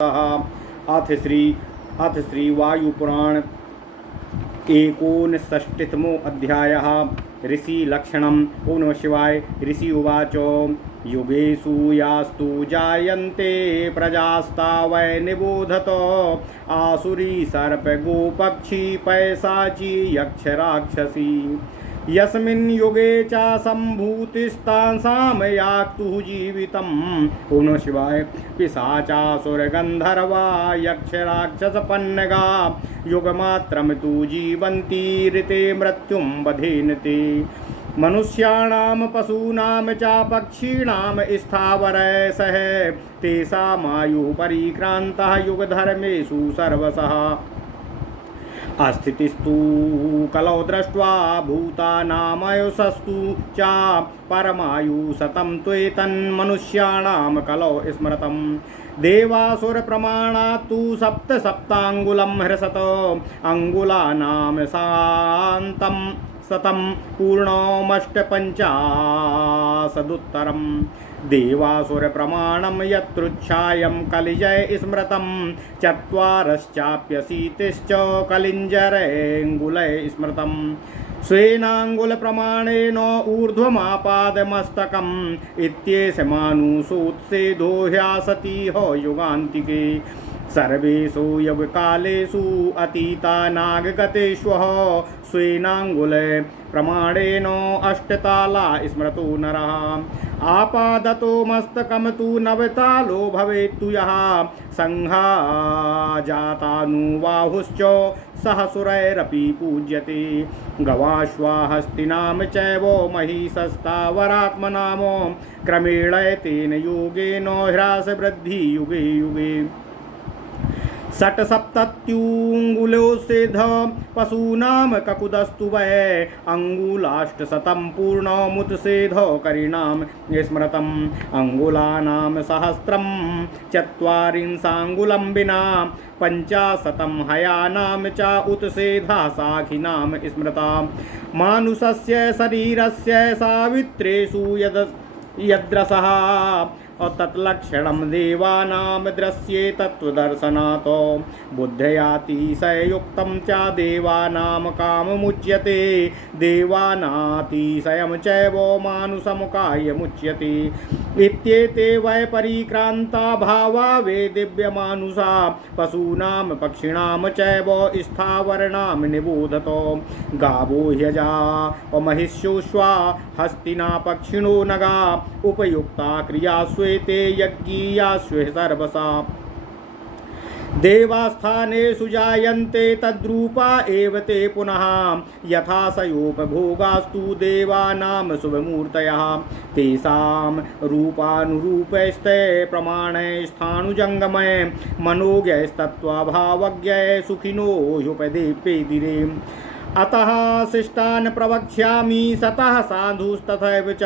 अथ श्री वायुपुराण एकोनषष्टितमो अध्यायः ऋषिलक्षणम्। ओम नमः शिवाय। ऋषि उवाच युगेषु यास्तु जायन्ते प्रजास्ता वै निबोधत आसुरी सर्प गोपक्षी पैशाची यक्ष राक्षसी यस्मिन् युगे च सम्भूतिस्तासां याक्तुः जीवितम्। ओम नमः शिवाय। पिशाचासुर गन्धर्वा यक्ष राक्षसपन्नगा युगमात्रं तु जीवन्ति ऋते मृत्युं वधेन ते मनुष्याणां पशूनां च पक्षीणां स्थावरैः तेषामायुः परिक्रान्तः युगधर्मेषु सर्वशः अस्थितिस्तु कलौ दृष्ट्वा भूतानामयुषस्तु च परमायु शतं त्वेतन्मनुष्याणां कलौ स्मृतम् देवासुरप्रमाणात्तु सप्ताङ्गुलं हृषत अङ्गुलानां शान्तं शतं पूर्णमष्टपञ्चाशदुत्तरम् देवासुरप्रमाणं यत्रुच्छायं कलिजय स्मृतं चत्वारश्चाप्यशीतिश्च कलिञ्जरेऽङ्गुलय स्मृतं स्वेनाङ्गुलप्रमाणेन ऊर्ध्वमापादमस्तकम् इत्येषमानुषोत्सेधो ह्यासतिह युगान्तिके सर्वेषु युगकालेषु अतीतानागतेष्वः स्वेनाङ्गुले प्रमाणेन अष्टताला स्मृतो नरः आपादतो मस्तकं तु नवतालो भवेत्तु यः संहाजातानुबाहुश्च सहसुरैरपि पूज्यते गवाश्वाहस्तिनां चैव महिषस्तावरात्मनाम क्रमेण तेन योगेन ह्रासवृद्धि युगे युगे षट्सप्तत्युङ्गुलोऽसेध पशूनां ककुदस्तु वै अङ्गुलाष्टशतं पूर्णमुत्सेध करीणां स्मृतम् अङ्गुलानां सहस्रं चत्वारिंशाङ्गुलं विना पञ्चाशतं हयानां च उत्सेधा साखिनां स्मृता मानुषस्य शरीरस्य सावित्रेषु यद्रसः तत्लक्षणं देवानां दृश्ये तत्त्वदर्शनात् बुद्धयातिशययुक्तं च देवानां काममुच्यते देवानातिशयं चैव मानुषं कार्यमुच्यते इत्येते वै परिक्रान्ता भावा वे दिव्यमानुषा पशूनां पक्षिणां चैव स्थावराणां निबोधत गावो ह्यजा महिष्योश्वा हस्तिना पक्षिणो नगा उपयुक्ता क्रियास्वे ते यज्ञीयास्वे सर्वसा देवास्थानेषु जायन्ते तद्रूपा एव ते पुनः यथा सयोपभोगास्तु देवानां शुभमूर्तयः तेषां रूपानुरूपैस्ते प्रमाणैस्थाणुजङ्गमे मनोज्ञैस्तत्त्वभावज्ञै सुखिनो ह्युपदेपेदिरे अतः शिष्टान् प्रवक्ष्यामि सतः साधुस्तथैव च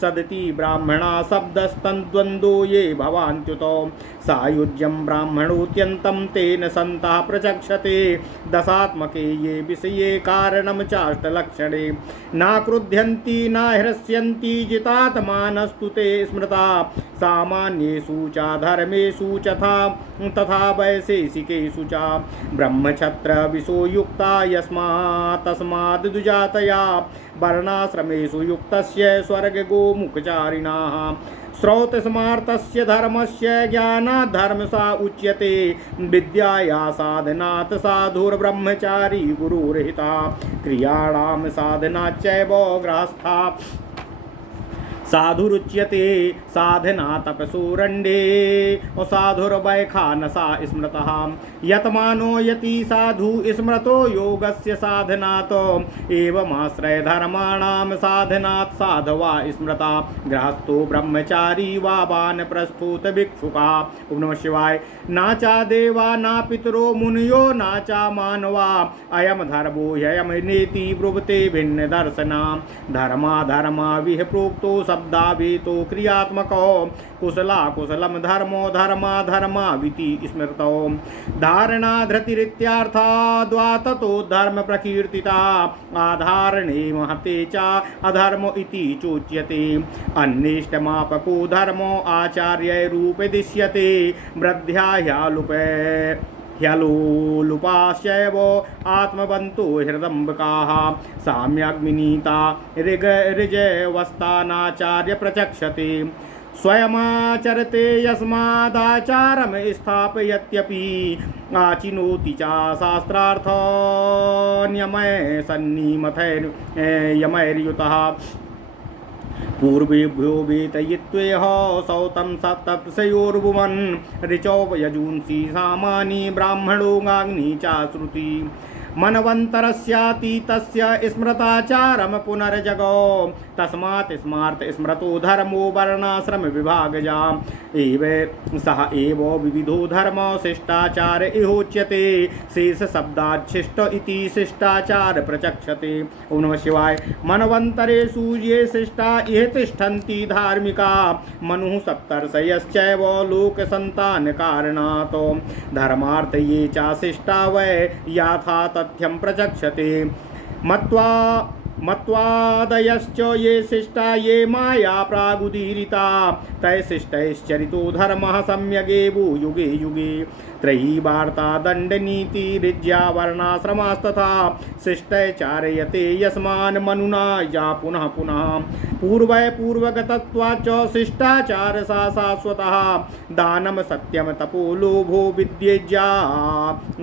सदति ब्राह्मणा शब्दस्तन्द्वन्द्वो ये भवान्त्युतो सायुज्यं ब्राह्मणोऽत्यन्तं तेन सन्तः प्रचक्षते दशात्मके ये विषये कारणं चाष्टलक्षणे न क्रुध्यन्ति न हृष्यन्ति जितात्मानस्तु ते स्मृता सामान्येषु च धर्मेषु तथा वैशेषिकेषु च ब्रह्मक्षत्रविषो युक्ता तस्माद् दुजातया वर्णाश्रमेषु युक्तस्य स्वर्गगोमुखचारिणाः श्रौतस्मार्तस्य धर्मस्य ज्ञानात् धर्मसा उच्यते विद्याया साधनात् साधुर्ब्रह्मचारी गुरुर्हिता क्रियाणां साधनाच्चैव गृहस्था साधुरुच्यते साधना तपसोरण्डे साधुर्वैखानसा स्मृतः यतमानो यति साधु स्मृतो योगस्य साधनात् एवमाश्रय धर्माणां साधनात् साधवा स्मृता गृहस्थो ब्रह्मचारी वा वानप्रस्थोत भिक्षुका। ओम नमः शिवाय। ना चा देवा ना पितरो मुनयो ना चा मानवा अयम धर्मो ह्ययम नेति ब्रुवते भिन्न दर्शना धर्मा विह प्रोक्तो शब्द शब्दावेतो क्रियात्मको कुशला कुशलम धर्मो धर्मा धर्माविति स्मृतो धारणा धृतिरित्यार्था द्वाततो धर्म प्रकीर्तिता आधारणे महते च अधर्मो इति चोच्यते अन्निष्टमापको धर्मो आचार्य रूपे दिश्यते वृद्ध्या ह्यलोलुपाश्चैव आत्मवन्तो हृदम्बकाः साम्यग्निनीता ऋजवस्तानाचार्य प्रचक्षते स्वयमाचरते यस्मादाचारं स्थापयत्यपि आचिनोति च शास्त्रार्थ यमैर्युतः पूर्वेभ्यो वेतयित्वेह सौतं सप्तप्सयोर्भुवन् ऋचौ यजूंसि सामानि ब्राह्मणोऽग्नि च श्रुति मनवन्तरस्यातीतस्य स्मृताचारं पुनर्जगौ तस्मात् स्मार्त स्मृतो धर्मो वर्णाश्रम विभागजा एव सह एव विविधो धर्म शिष्टाचार इहोच्यते शेष शब्दाच्छिष्ट इति शिष्टाचार प्रचक्षते। ओम नमः शिवाय। मनवन्तरेषु ये शिष्टा इह तिष्ठन्ति धार्मिका मनुः सप्तर्षयश्चैव लोकसन्तानकारणात् धर्मार्थ ये च शिष्टा वै याथा तथ्यं प्रचक्षते मत्वादयश्च ये शिष्टा ये माया प्रागुदीरिता तै शिष्टैश्चरितो धर्मः सम्यगेवो युगे युगे त्रयी वार्ता दण्डनीति ऋज्या वर्णाश्रमास्तथा शिष्टै चारयते यस्मान् मनुना या पुनः पुनः पूर्वै पूर्वगतत्वाच्च शिष्टाचार सा शाश्वतः दानं सत्यं तपो लोभो विद्येज्या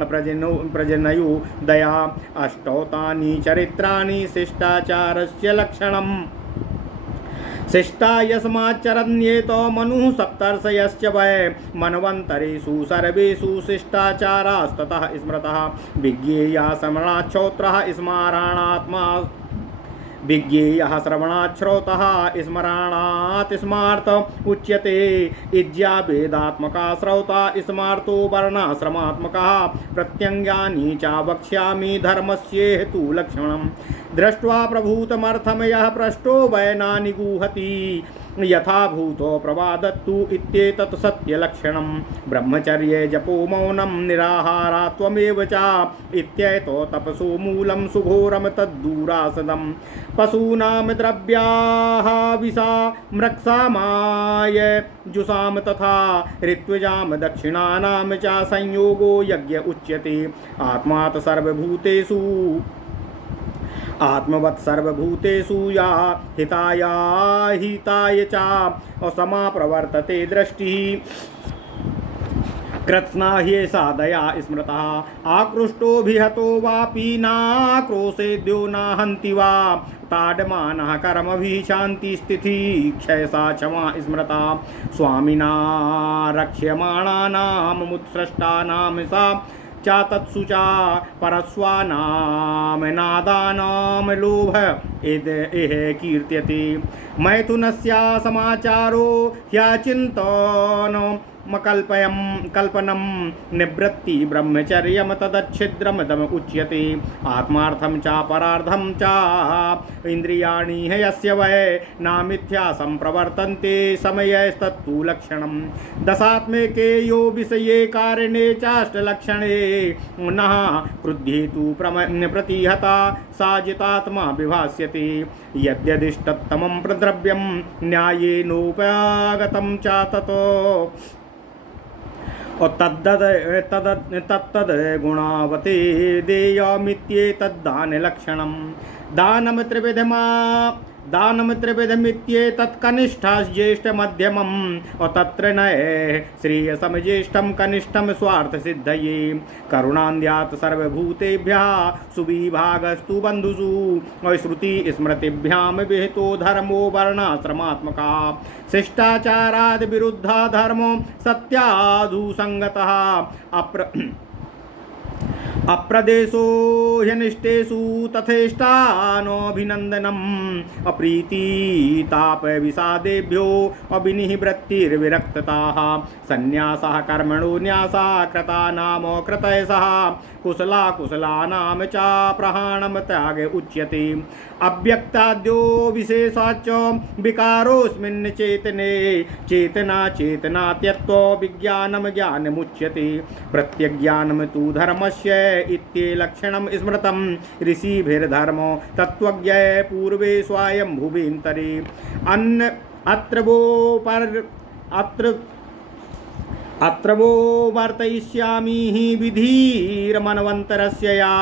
प्रजनयो दया अष्टौतानि चरित्राणि शिष्टाचारस्य लक्षणम् शिष्टा यस्माच्चरन्येत मनुः सप्तर्षयश्च वै मनवन्तरेषु सर्वेषु शिष्टाचारास्ततः स्मृतः विज्ञेया श्रवणाच्छ्रोत्रः स्माराणात्मा विज्ञेयः श्रवणाच्छ्रोतः स्मराणात् स्मार्त उच्यते इज्या वेदात्मका श्रौता स्मार्तो वर्णाश्रमात्मकः प्रत्यङ्गानि च वक्ष्यामि धर्मस्येतु लक्षणम् दृष्ट्वा प्रभूतमर्थं यः पृष्टो वै नानिगूहति यथा भूतो प्रवादत्तु इत्येतत् सत्यलक्षणं ब्रह्मचर्ये जपो मौनं निराहारात्वमेव च इत्येतो तपसो मूलं सुघोरं तद्दूरासदं पशूनां द्रव्याः विषा मृक्सामाय जुषाम तथा ऋत्विजां दक्षिणानां च संयोगो यज्ञ उच्यते आत्मात् सर्वभूतेषु आत्मवत् सर्वभूतेषु या हिताया हिताय च असमा प्रवर्तते दृष्टिः कृत्स्ना ह्येषा दया स्मृतः आकृष्टोऽभिहतो वापि नाक्रोशेद्यो नाहन्ति वा ताडमानः कर्मभिः शान्तिस्थितिः क्षयसा क्षमा स्मृता स्वामिना रक्ष्यमाणानां मुत्सृष्टानां सा चातत्सु चा परस्वानां नादानां लोभ इह कीर्त्यते मैथुनस्य समाचारो ह्यचिन्तन कल्पनं निवृत्ति ब्रह्मचर्यं तदच्छिद्रमदम उच्यते आत्मार्थं च परार्थं च इन्द्रियाणि यस्य वै नामिथ्या संप्रवर्तन्ते समयस्तत्तु लक्षणं दशात्मके यो विषये कारणे चाष्टलक्षणे नः क्रुद्धेतु प्रतिहता साजितात्मा विभास्यते यद्यदिष्टतमं प्रद्रव्यं न्यायेनोपगतं च ततो तत्तद् गुणावते देयमित्येतद्दानलक्षणं दानं त्रिविधमित्येतत् कनिष्ठज्येष्ठमध्यमं तत्र न श्रेयसमज्येष्ठं कनिष्ठं स्वार्थसिद्धये करुणान्द्यात् सर्वभूतेभ्यः सुविभागस्तु बन्धुषु श्रुति स्मृतिभ्यां विहितो धर्मो वर्णाश्रमात्मकः शिष्टाचाराद् विरुद्धः धर्मो सत्याधुसङ्गतः अप्रदेशो ह्यनिष्टेषु तथेष्टानोऽभिनन्दनम् अप्रीतिताप विषादेभ्यो अविनिवृत्तिर्विरक्तताः संन्यासः कर्मणो न्यासा कृता नाम कृतयसः कुशला कुशलानां च प्रहाणं त्याग उच्यते अव्यक्ताद्यो विशेषाच्च विकारोऽस्मिन् चेतने चेतना चेतना त्यक्त्वा विज्ञानं ज्ञानमुच्यते प्रत्यज्ञानं तु धर्मस्य इत्ये लक्षणं स्मृतं ऋषिभिर्धर्मो तत्त्वज्ञ पूर्वे स्वायंभुवेन्तरे अत्र वो वर्तयिष्यामि हि विधिर्मन्वन्तरस्य या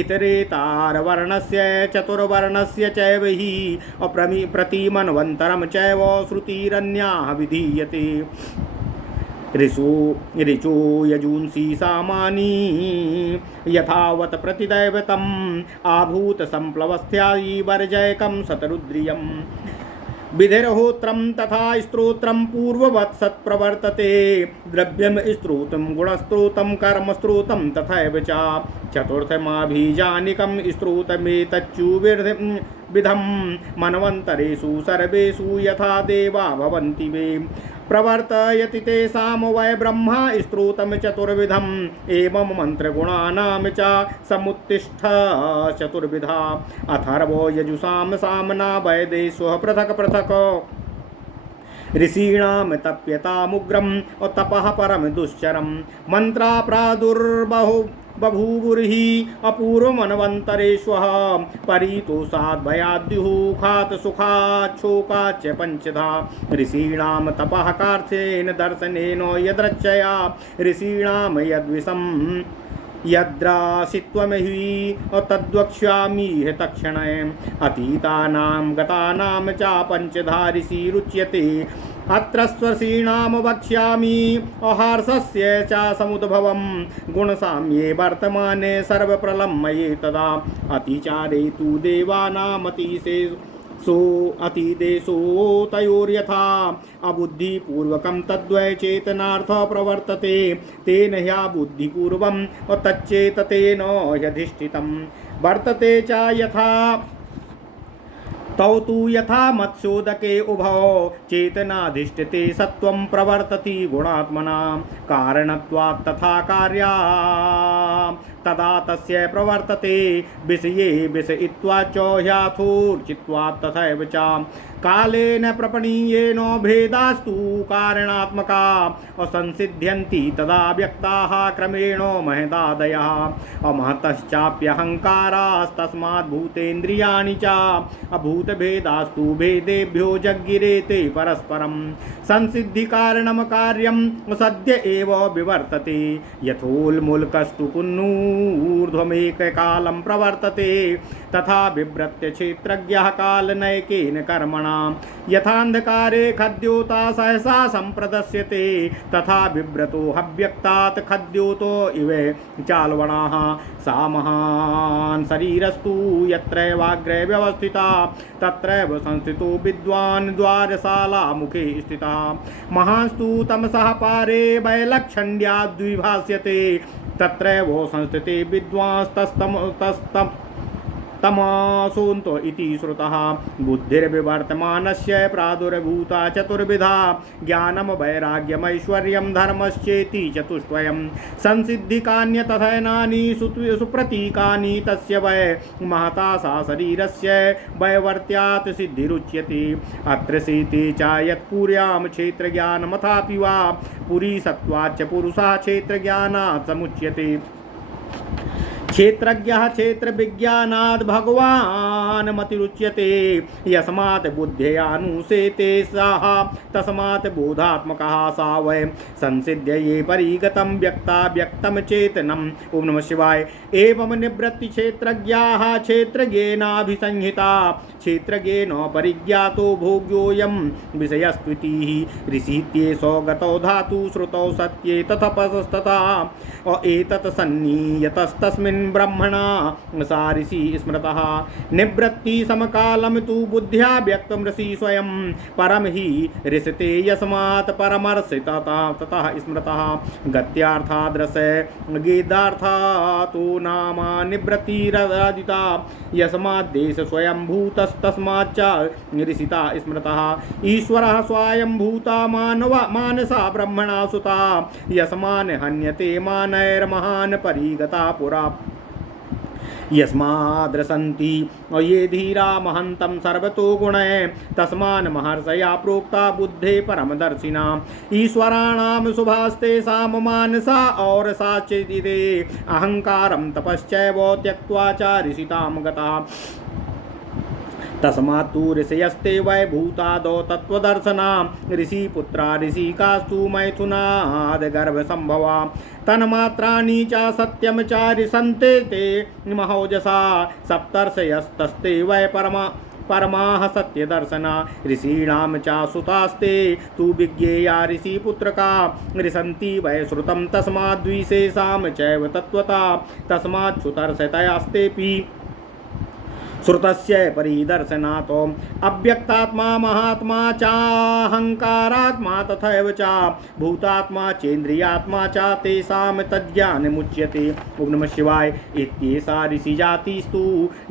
इतरेतारवर्णस्य चतुर्वर्णस्य चैव हि प्रतिमन्वन्तरं चैव श्रुतिरन्याः विधीयते ऋचो यजूंसि सामानि यथावत् प्रतिदैवतम् आभूत संप्लवस्थ्यायि वर्जयकं शतरुद्रियम् विधिर्होत्रं तथा स्तोत्रं पूर्ववत् सत्प्रवर्तते द्रव्यं स्तोत्रं गुणस्तोत्रं कर्मस्तोत्रं तथैव च चतुर्थमाभिजानिकं स्तोत्रमेतच्चुविधं मन्वन्तरेषु सर्वेषु यथा देवा भवन्ति वे प्रवर्तयति तेषां वै ब्रह्मा स्तोत्रं चतुर्विधम् एवं मन्त्रगुणानां च समुत्तिष्ठ चतुर्विधा अथर्वो यजुषां साम्ना वैदेश्वः पृथक् पृथक् ऋषीणां तप्यतामुग्रं तपः परम दुश्चरं मंत्रा प्रादुर्बहु बभूवुर्हि अपूर्वमन्वन्तरेष्वः परितोषाद्भयाद्युः खात् सुखात् शोकाच्च पञ्चधा ऋषीणां तपः कार्थेन दर्शनेन यदृच्छया ऋषीणां यद्विषं यद्राशित्वमहि तद्वक्ष्यामि तत्क्षणे अतीतानां गतानां च पञ्चधा ऋषिरुच्यते अत्र स्वशीणां वक्ष्यामि अहर्षस्य च समुद्भवं गुणसाम्ये वर्तमाने सर्वप्रलम्बये तदा अतिचारे तु देवानामतिशेषो अतिदेशो तयोर्यथा अबुद्धिपूर्वकं तद्वै चेतनार्थ प्रवर्तते तेन ह्या बुद्धिपूर्वं तच्चेततेन ह्यधिष्ठितं वर्तते च यथा तौ तु यथा मत्स्योदके उभौ चेतनाधिष्ठिते सत्वं प्रवर्तति गुणात्मना कारणत्वात् तथा कार्या तदा तस्य प्रवर्तते विषये विषयित्वा च ह्याथोर्चित्वात् तथैव च कालेन प्रपणीयेन भेदास्तु कारणात्मका असंसिध्यन्ति तदा व्यक्ताः क्रमेण महदादयः अमहतश्चाप्यहङ्कारास्तस्मात् भूतेन्द्रियाणि च अभूतभेदास्तु भेदेभ्यो जग्गिरेते परस्परं संसिद्धिकारणं कार्यं सद्य एव विवर्तते यथोल्मुल्कस्तु पुनूर्ध्वमेककालं प्रवर्तते तथा विव्रत्य क्षेत्रज्ञः कालनैकेन कर्मणा यथान्धकारे खद्योता सहसा संप्रदस्यते तथा विव्रतो हव्यक्तात् खद्योतो इव चाल्वणाः सा महान् शरीरस्तु यत्रैवाग्रे व्यवस्थिता तत्रैव संस्थितो विद्वान् द्वारशाला मुखे स्थितः महांस्तु तमसः पारे वैलक्षण्याद्विभास्यते तत्रैव संस्थिते विद्वांस्तस्तम तमसोऽन्तो इति श्रुतः बुद्धिर्विवर्तमानस्य प्रादुर्भूता चतुर्विधा ज्ञानं वैराग्यमैश्वर्यं धर्मश्चेति चतुष्टयं संसिद्धिकान्यतथैनानि सुप्रतीकानि तस्य वै महता सा शरीरस्य वैवर्त्यात् सिद्धिरुच्यते अत्र सीते च यत्पुर्यां क्षेत्रज्ञानमथापि वा पुरी सत्त्वाच्च पुरुषः क्षेत्रज्ञानात् समुच्यते क्षेत्रज्ञः क्षेत्रविज्ञानाद् भगवान् मतिरुच्यते यस्मात् बुद्ध्यानुसेते सः तस्मात् बोधात्मकः सा वै संसिद्ध्यये परिगतं व्यक्ता व्यक्तं चेतनम् ओम नमः शिवाय एवं निवृत्ति क्षेत्रज्ञाः क्षेत्रज्ञेनाभिसंहिता क्षेत्रज्ञेन परिज्ञातो भोग्योऽयं विषयस्त्वितिः ऋषित्येषो गतौ धातु श्रुतौ सत्ये तथपस्तथा एतत् सन्नीयतस्तस्मिन् ब्रह्मणा सा ऋषि स्मृतः निवृत्ति समकालम तु बुद्ध्या व्यक्तम ऋषि स्वयं परम ही ऋषते यस्मात् परमर्षिता ततः स्मृतः गत्यार्थाद्रस्य गेदार्था तु नामा निवृत्तिरदिता यस्मात् देश स्वयं भूतस्तस्माच्च ऋषिता स्मृतः ईश्वरः स्वयं भूता मानसा ब्रह्मणा सुता यस्मान् हन्यते मानैर्महान् परिगता पुरा यस्माद्रसन्ति ये धीरा महन्तं सर्वतो गुणे तस्मान् महर्षया प्रोक्ता बुद्धे परमदर्शिना ईश्वराणां शुभास्तेषां मानसा और साचिदिते अहंकारं तपश्चैव त्यक्त्वा च ऋषितां गता तस्मात् तु ऋषयस्ते वै भूतादौ तत्त्वदर्शना ऋषिपुत्रा ऋषिकास्तु मैथुनाद् गर्भसम्भवा तन्मात्राणि च सत्यं च ऋषन्ते ते महोजसा सप्तर्षयस्तस्ते वै परमाः सत्यदर्शना ऋषीणां च सुतास्ते तु विज्ञेया ऋषिपुत्रका ऋषन्ति वै श्रुतं तस्माद्विशेषां चैव तत्त्वता तस्मात् सुतर्षतयास्तेऽपि श्रुतस्य परिदर्शनातो अव्यक्तात्मा महात्मा चाहंकारात्मा तथैव च भूतात्मा चेन्द्रियात्मा च तेषां तज्ज्ञानमुच्यते। ओम नमः शिवाय। इत्येषा ऋषिजातिस्तु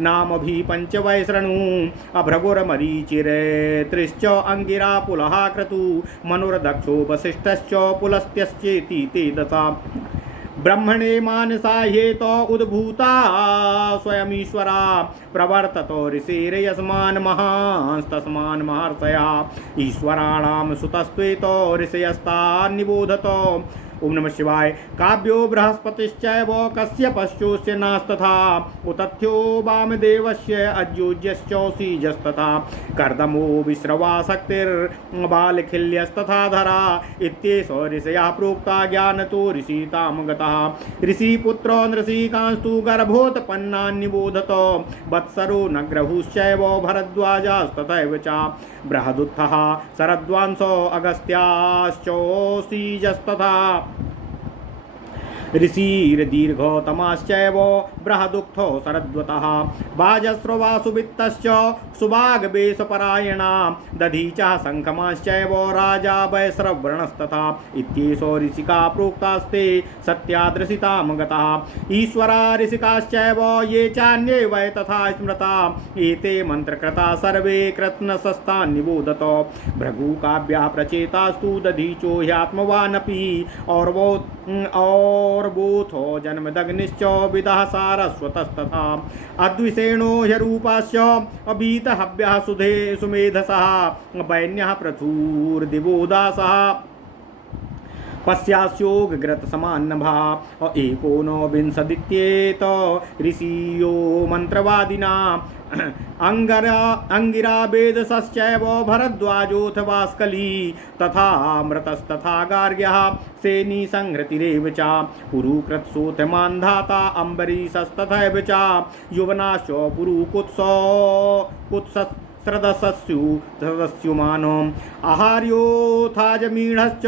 नामभि पंच वै शृणु अभ्रगुरमरीचिरेत्रिश्च अंगिरा पुलहा क्रतु मनुर्दक्षो वसिष्ठश्च पुलस्त्यश्चेति ते दशा ब्रह्मणे मानसा हेतो उद्भूता स्वयमीश्वरा प्रवर्ततो ऋषिर्यस्मान् महांस्तस्मान् महर्षया ईश्वराणां सुतस्त्वेतो ऋषयस्तान् निबोधतो। ओम नमः शिवाय। काव्यो बृहस्पतिश्चैव कश्यपश्चोऽस्य नास्तथा उतथ्यो वामदेवस्य अज्योज्यश्चौसीजस्तथा कर्दमो विश्रवा शक्तिर्बालखिल्यस्तथा धरा इत्येषो ऋषयः प्रोक्ता ज्ञानतो ऋषितां गतः ऋषिपुत्रो नृषिकांस्तु गर्भोत्पन्नान्निबोधतो वत्सरो नग्रहुश्चैव भरद्वाजास्तथैव च बृहदुत्थः शरद्वांसो अगस्त्याश्चौसीजस्तथा ऋषिर्दीर्घोतमाश्चैव बृहदुक्थो शरद्वतः वाजस्रवासुवित्तश्च सुभागवेशपरायणा दधीचः शङ्खमाश्चैव राजा वैश्रवणस्तथा इत्येषो ऋषिका प्रोक्तास्ते सत्यादृशितां गतः ईश्वरा ऋषिकाश्चैव ये चान्ये वै तथा स्मृता एते मन्त्रकृता सर्वे कृत्स्नशस्तान् निबोधतो भृगुकाव्याः प्रचेतास्तु दधीचो ह्यात्मवानपि और बोथो जन्मदग्निश्च विदः सारस्वतस्तथा अद्विषेणो ह्यरूपाश्च अभीतहव्यः सुधे सुमेधसः वैन्यः पृथुर्दिवोदासः पश्यास्योग्रतसमान्नभा एकोनविंशदित्येत ऋषियो मन्त्रवादिना अंगिरा वेदसश्चैव भरद्वाजोऽथ वास्कली तथा मृतस्तथा गार्ग्यः सेनी संहृतिरेव च पुरुकृत्सोऽथ मान्धाता अम्बरीषस्तथैव च युवनाश्च पुरुकुत्सस्रदस्युमानम् आहार्योऽथाजमीढश्च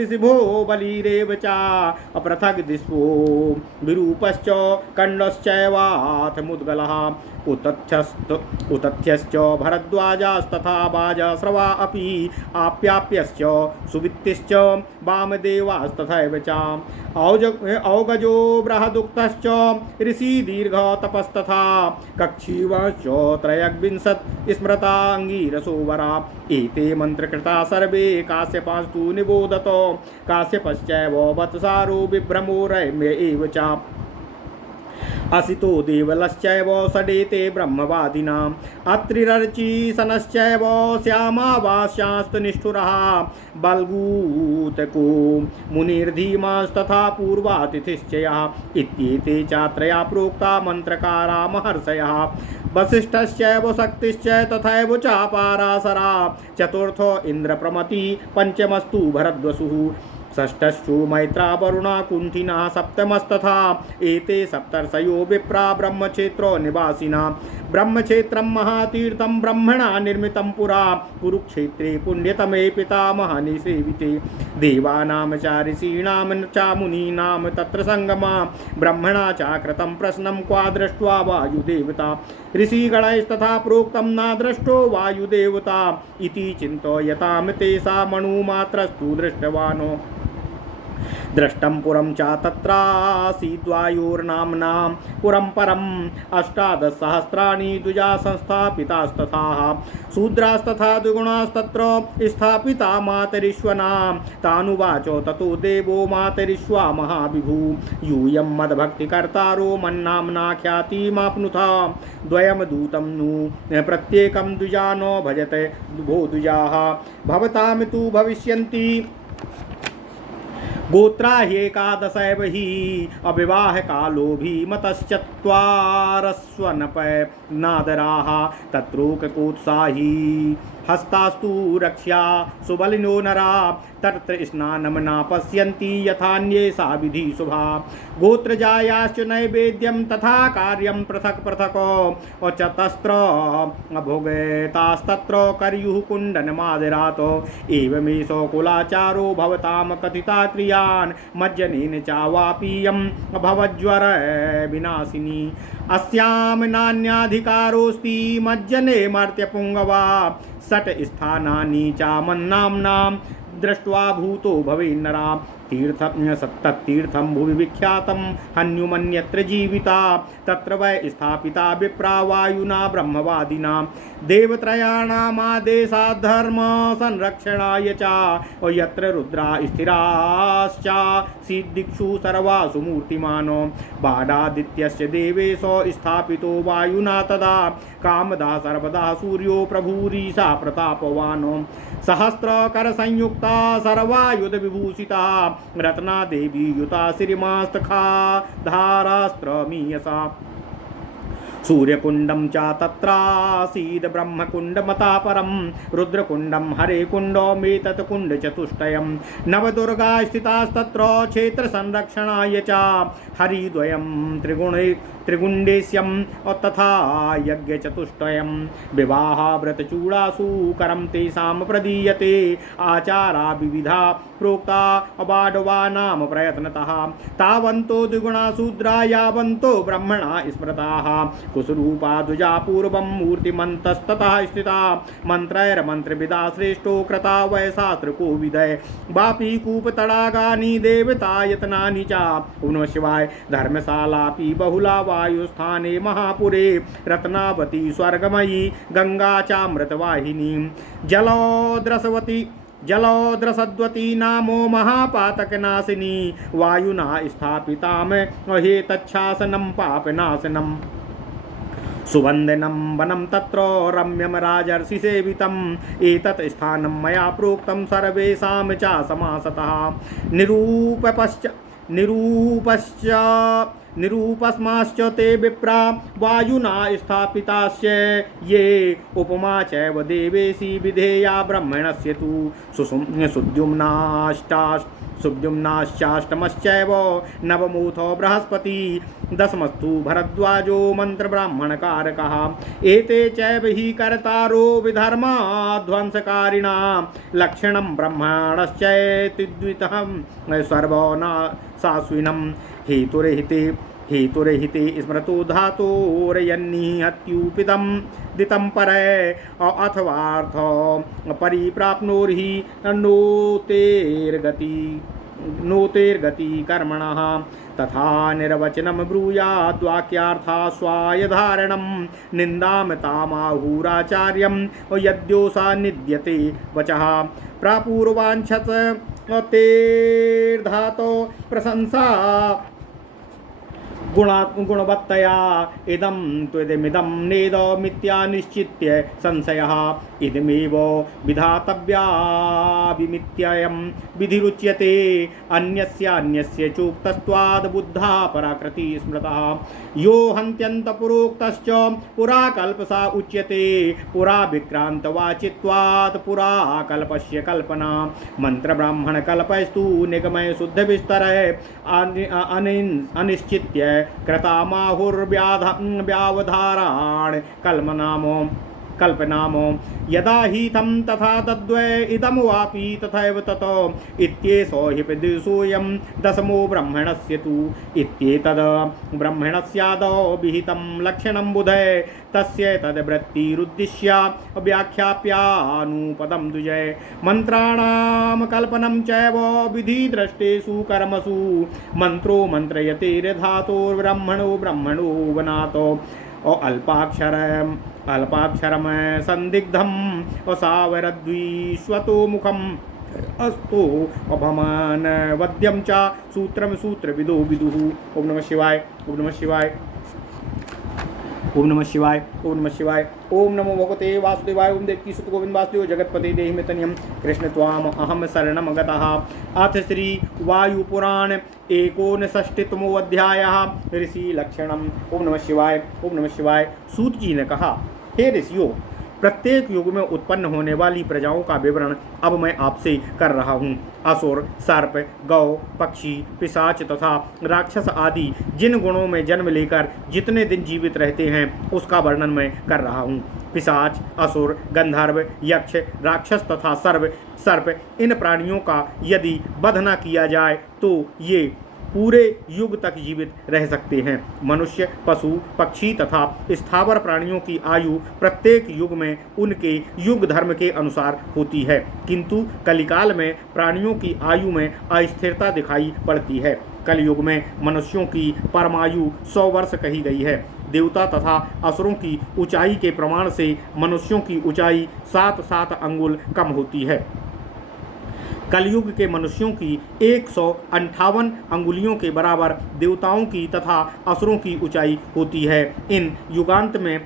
ऋषिभो बलिरेव च अपृथग्दिस्वो विरूपश्च कण्डश्चैवाथ मुद्गलः उतथ्यश्च भरद्वाजास्तथा बाजस्रवा अपि आप्याप्यश्च सुवित्तिश्च वामदेवास्तथैव च औगजो बृहदुक्तश्च ऋषिदीर्घतपस्तथा कक्षीवश्च त्रयग्विंशत् स्मृताङ्गीरसोवरा एते मन्त्रकृता सर्वे काश्यपास्तु निबोधतो काश्यपश्चैव वत्सारो विभ्रमो रम्य एव च असितो देवलश्चैव षडेते ब्रह्मवादिनाम् अत्रिरर्चिसनश्चैव श्यामावास्यास्तनिष्ठुरः बल्गूतको मुनिर्धीमांस्तथा पूर्वातिथिश्चयः इत्येते चात्रया प्रोक्ता मन्त्रकारा महर्षयः वसिष्ठश्चैव शक्तिश्च तथैव चापारासरा चतुर्थो इन्द्रप्रमति पंचमस्तु भरद्वसुः षष्ठश्चु मैत्रा वरुणा कुंठिना सप्तमस्तथा एते सप्तर्षयो विप्रा ब्रह्मक्षेत्रो निवासिना ब्रह्मक्षेत्रं महातीर्थं ब्रह्मणा निर्मितं पुरा कुरुक्षेत्रे पुण्यतमे पितामहानि सेविते देवानां च ऋषीणां च मुनीनां तत्र संगमा ब्रह्मणा चाकृतं प्रश्नं क्वा दृष्ट्वा वायुदेवता ऋषिगणैस्तथा प्रोक्तं न दृष्टो वायुदेवता इति चिन्तयतां तेषा मनुमात्रस्तु दृष्टवानो दृष्टं पुरं च तत्रासीद्वायुर्नाम्ना पुरं परम् अष्टादशसहस्राणि द्विजा संस्थापितास्तथा शूद्रास्तथा द्विगुणास्तत्र स्थापिता मातरिश्वनां तानुवाचो ततो देवो मातरिश्वा महाविभू यूयं मद्भक्तिकर्तारो मन्नाम्ना ख्यातिमाप्नुथा द्वयं दूतं नु प्रत्येकं द्विजानो भजते भो द्विजाः भवतां तु भविष्यन्ति गोत्रा ह्येकादशैव हि अविवाह कालो भीमतश्चत्वारस्वनपनादराः तत्रोककोत्साही हस्तास्तु रक्ष्या सुबलिनो नरा तत्र स्नानं न पश्यन्ति यथान्ये सा विधि शुभा गोत्रजायाश्च नैवेद्यं तथा कार्यं पृथक् पृथक् चतस्त्र भोगतास्तत्र कर्युः कुण्डनमादरात् एवमेषो कुलाचारो भवतां कथिता क्रियान् मज्जनेन चावापीयं भवज्वर विनाशिनी अस्यां नान्याधिकारोऽस्ति मज्जने मर्त्यपुङ्गवा षट् स्थानानि चामन्नाम्नां दृष्ट्वा भूतो भवेन्नरा तत्तीर्थं भुवि विख्यातं हन्युमन्यत्र जीविता तत्र वै स्थापिता विप्रा वायुना ब्रह्मवादिना देवत्रयाणामादेशात् धर्म संरक्षणाय च यत्र रुद्रा स्थिराश्च सिद्दिक्षु सर्वासु मूर्तिमानो बाडादित्यस्य देवेशो स्थापितो वायुना तदा कामदा सर्वदा सूर्यो प्रभुरीशा प्रतापवानो सहस्रकर संयुक्ता सर्वायुध विभूषिता रत्ना देवी युता श्रीमास्तखा धारास्त्रमीयसा सूर्यकुंडम च तत्रासीद ब्रह्मकुंडमता परम रुद्रकुंडम हरेकुंडमेतत् कुंड चतुष्टयम् नवदुर्गा स्थितास्तत्र क्षेत्र संरक्षणाय च हरिद्वयं त्रिगुण्डेश्यं तथा यज्ञचतुष्टयम् विवाह व्रतचूडासु करं तेषां प्रदीयते आचारा विविधा प्रोक्ता अबाडवानां प्रयत्नतः तावन्तो द्विगुणा शूद्रा यावन्तो ब्रह्मणा स्मृताः कुसरूपा द्विजा पूर्वं मूर्तिमन्तस्ततः स्थिता मन्त्रैर्मन्त्रविदा श्रेष्ठो कृता वै शास्त्रकोविदय वापी कूपतडागानि देवतायतनानि च नमः शिवाय धर्मशालापि बहुला वायुस्थाने महापुरे रत्नावती स्वर्गमयी गंगा चामृतवाहिनी जलोद्रसद्वती नामो महापातकनाशिनी वायुना स्थापितां हेतच्छासनं पापनाशनम् सुवन्दनं वनं तत्र रम्यं राजर्षिसेवितम् एतत् स्थानं मया प्रोक्तं सर्वेषां च समासतः निरूपस्माश्च ते विप्रा वायुना स्थापिताश्च ये उपमा चैव देवेशी विधेया ब्रह्मणस्य तु सुद्युम्नाश्चाष्टमश्चैव नवमोऽथो बृहस्पति दशमस्तु भरद्वाजो मन्त्रब्राह्मणकारकः एते चैव हि कर्तारो विधर्माध्वंसकारिणां लक्षणं ब्रह्माणश्चैतिद्वितहं सर्वनाशास्विनं हेतुरहिते स्मृतो धातोरयन्निहत्युपितं दितं परे अथवार्थ परिप्राप्नोर्हि नोतेर्गति कर्मणः तथा निर्वचनं ब्रूयाद्वाक्यार्था स्वायधारणं निन्दां तामाहुराचार्यं यद्योसा निद्यते वचः प्रापूर्वाञ्छत् तेर्धातो प्रशंसा गुणवत्तया इदं त्वदिमिदं नेदमित्या निश्चित्य संशयः इदमेव विधातव्याभिमित्ययं विधिरुच्यते अन्यस्य चोक्तस्त्वाद् बुद्धा पराकृति स्मृतः यो हन्त्यन्तपुरोक्तश्च पुरा कल्पसा उच्यते पुरा विक्रान्तवाचित्वात् पुरा कल्पस्य कल्पना मंत्रब्राह्मणकल्पस्तु निगमय शुद्धविस्तरः अनिश्चित्य कृतामाहुर्व्यावधारान् कल्पनामो यदा हि तं तथा तद्वै इदं वापि तथैव ततो इत्येषो हि प्रदिशोऽयं दशमो ब्रह्मणस्य तु इत्येतद् ब्रह्मणस्यादौ विहितं लक्षणं बुधे तस्य तद्वृत्तिरुद्दिश्य व्याख्याप्यानुपदं द्विजय मन्त्राणां कल्पनं चैव विधिद्रष्टेषु कर्मसु मन्त्रो मन्त्रयतेर्धातोर्ब्रह्मणो ब्रह्मणो वनातो अल्पाक्षरम संदिग्धम असावरद्विश्वतो मुखम अस्तो अभमान वद्यम च सूत्रम सूत्रविदो विदुः। ओम नमः शिवाय, ओम नमः शिवाय, ओम नमः शिवाय, ओम नमः शिवाय। ओम नमो भगवते वासुदेवाय। ओम देवकी सुत गोविंद वासुदेव जगतपते देहि मे तनियम कृष्ण त्वाम अहम शरणम गतः। अथ श्री वायुपुराण 59तमो अध्यायः ऋषि लक्षणम। ओम नमः शिवाय, ओम नमः शिवाय। सूत जी ने कहा, हे ऋषियों, प्रत्येक युग में उत्पन्न होने वाली प्रजाओं का विवरण अब मैं आपसे कर रहा हूँ। असुर, सर्प, गौ, पक्षी, पिशाच तथा राक्षस आदि जिन गुणों में जन्म लेकर जितने दिन जीवित रहते हैं उसका वर्णन मैं कर रहा हूँ। पिशाच, असुर, गंधर्व, यक्ष, राक्षस तथा सर्प इन प्राणियों का यदि वध न किया जाए तो ये पूरे युग तक जीवित रह सकते हैं। मनुष्य, पशु, पक्षी तथा स्थावर प्राणियों की आयु प्रत्येक युग में उनके युग धर्म के अनुसार होती है, किंतु कलिकाल में प्राणियों की आयु में अस्थिरता दिखाई पड़ती है। कलयुग में मनुष्यों की परमायु 100 वर्ष कही गई है। देवता तथा असुरों की ऊंचाई के प्रमाण से मनुष्यों की ऊंचाई 7-7 अंगुल कम होती है। कलयुग के मनुष्यों की 158 अंगुलियों के बराबर देवताओं की तथा असुरों की ऊंचाई होती है। इन युगांत में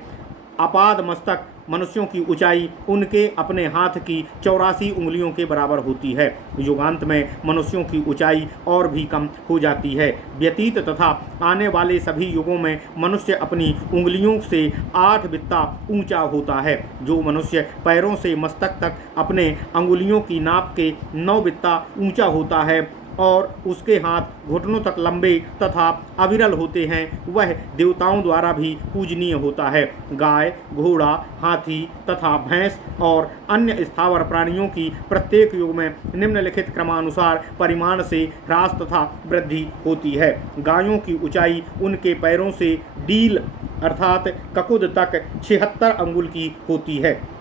अपाद मस्तक मनुष्यों की ऊंचाई उनके अपने हाथ की 84 उंगलियों के बराबर होती है। युगांत में मनुष्यों की ऊंचाई और भी कम हो जाती है। व्यतीत तथा आने वाले सभी युगों में मनुष्य अपनी उंगलियों से 8 बित्ता ऊंचा होता है। जो मनुष्य पैरों से मस्तक तक अपने अंगुलियों की नाप के 9 बित्ता ऊंचा होता है और उसके हाथ घुटनों तक लंबे तथा अविरल होते हैं, वह देवताओं द्वारा भी पूजनीय होता है। गाय, घोड़ा, हाथी तथा भैंस और अन्य स्थावर प्राणियों की प्रत्येक युग में निम्नलिखित क्रमानुसार परिमाण से ह्रास तथा वृद्धि होती है। गायों की ऊंचाई उनके पैरों से डील अर्थात ककुद तक 76 अंगुल की होती है।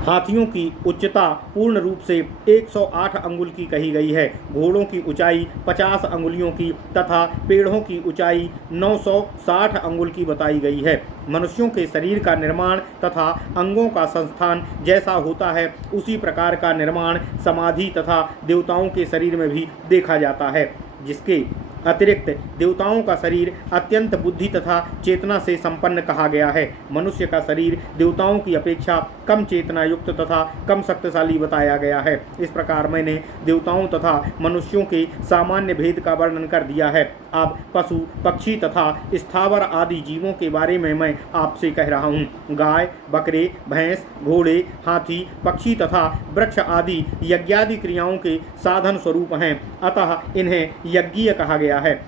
हाथियों की उच्चता पूर्ण रूप से 108 अंगुल की कही गई है। घोड़ों की ऊंचाई 50 अंगुलियों की तथा पेड़ों की ऊंचाई 960 अंगुल की बताई गई है। मनुष्यों के शरीर का निर्माण तथा अंगों का संस्थान जैसा होता है उसी प्रकार का निर्माण समाधि तथा देवताओं के शरीर में भी देखा जाता है। जिसके अतिरिक्त देवताओं का शरीर अत्यंत बुद्धि तथा चेतना से संपन्न कहा गया है। मनुष्य का शरीर देवताओं की अपेक्षा कम चेतना युक्त तथा कम शक्तिशाली बताया गया है। इस प्रकार मैंने देवताओं तथा मनुष्यों के सामान्य भेद का वर्णन कर दिया है। अब पशु, पक्षी तथा स्थावर आदि जीवों के बारे में मैं आपसे कह रहा हूँ। गाय, बकरे, भैंस, घोड़े, हाथी, पक्षी तथा वृक्ष आदि यज्ञादि क्रियाओं के साधन स्वरूप हैं, अतः इन्हें यज्ञीय कहा गया है।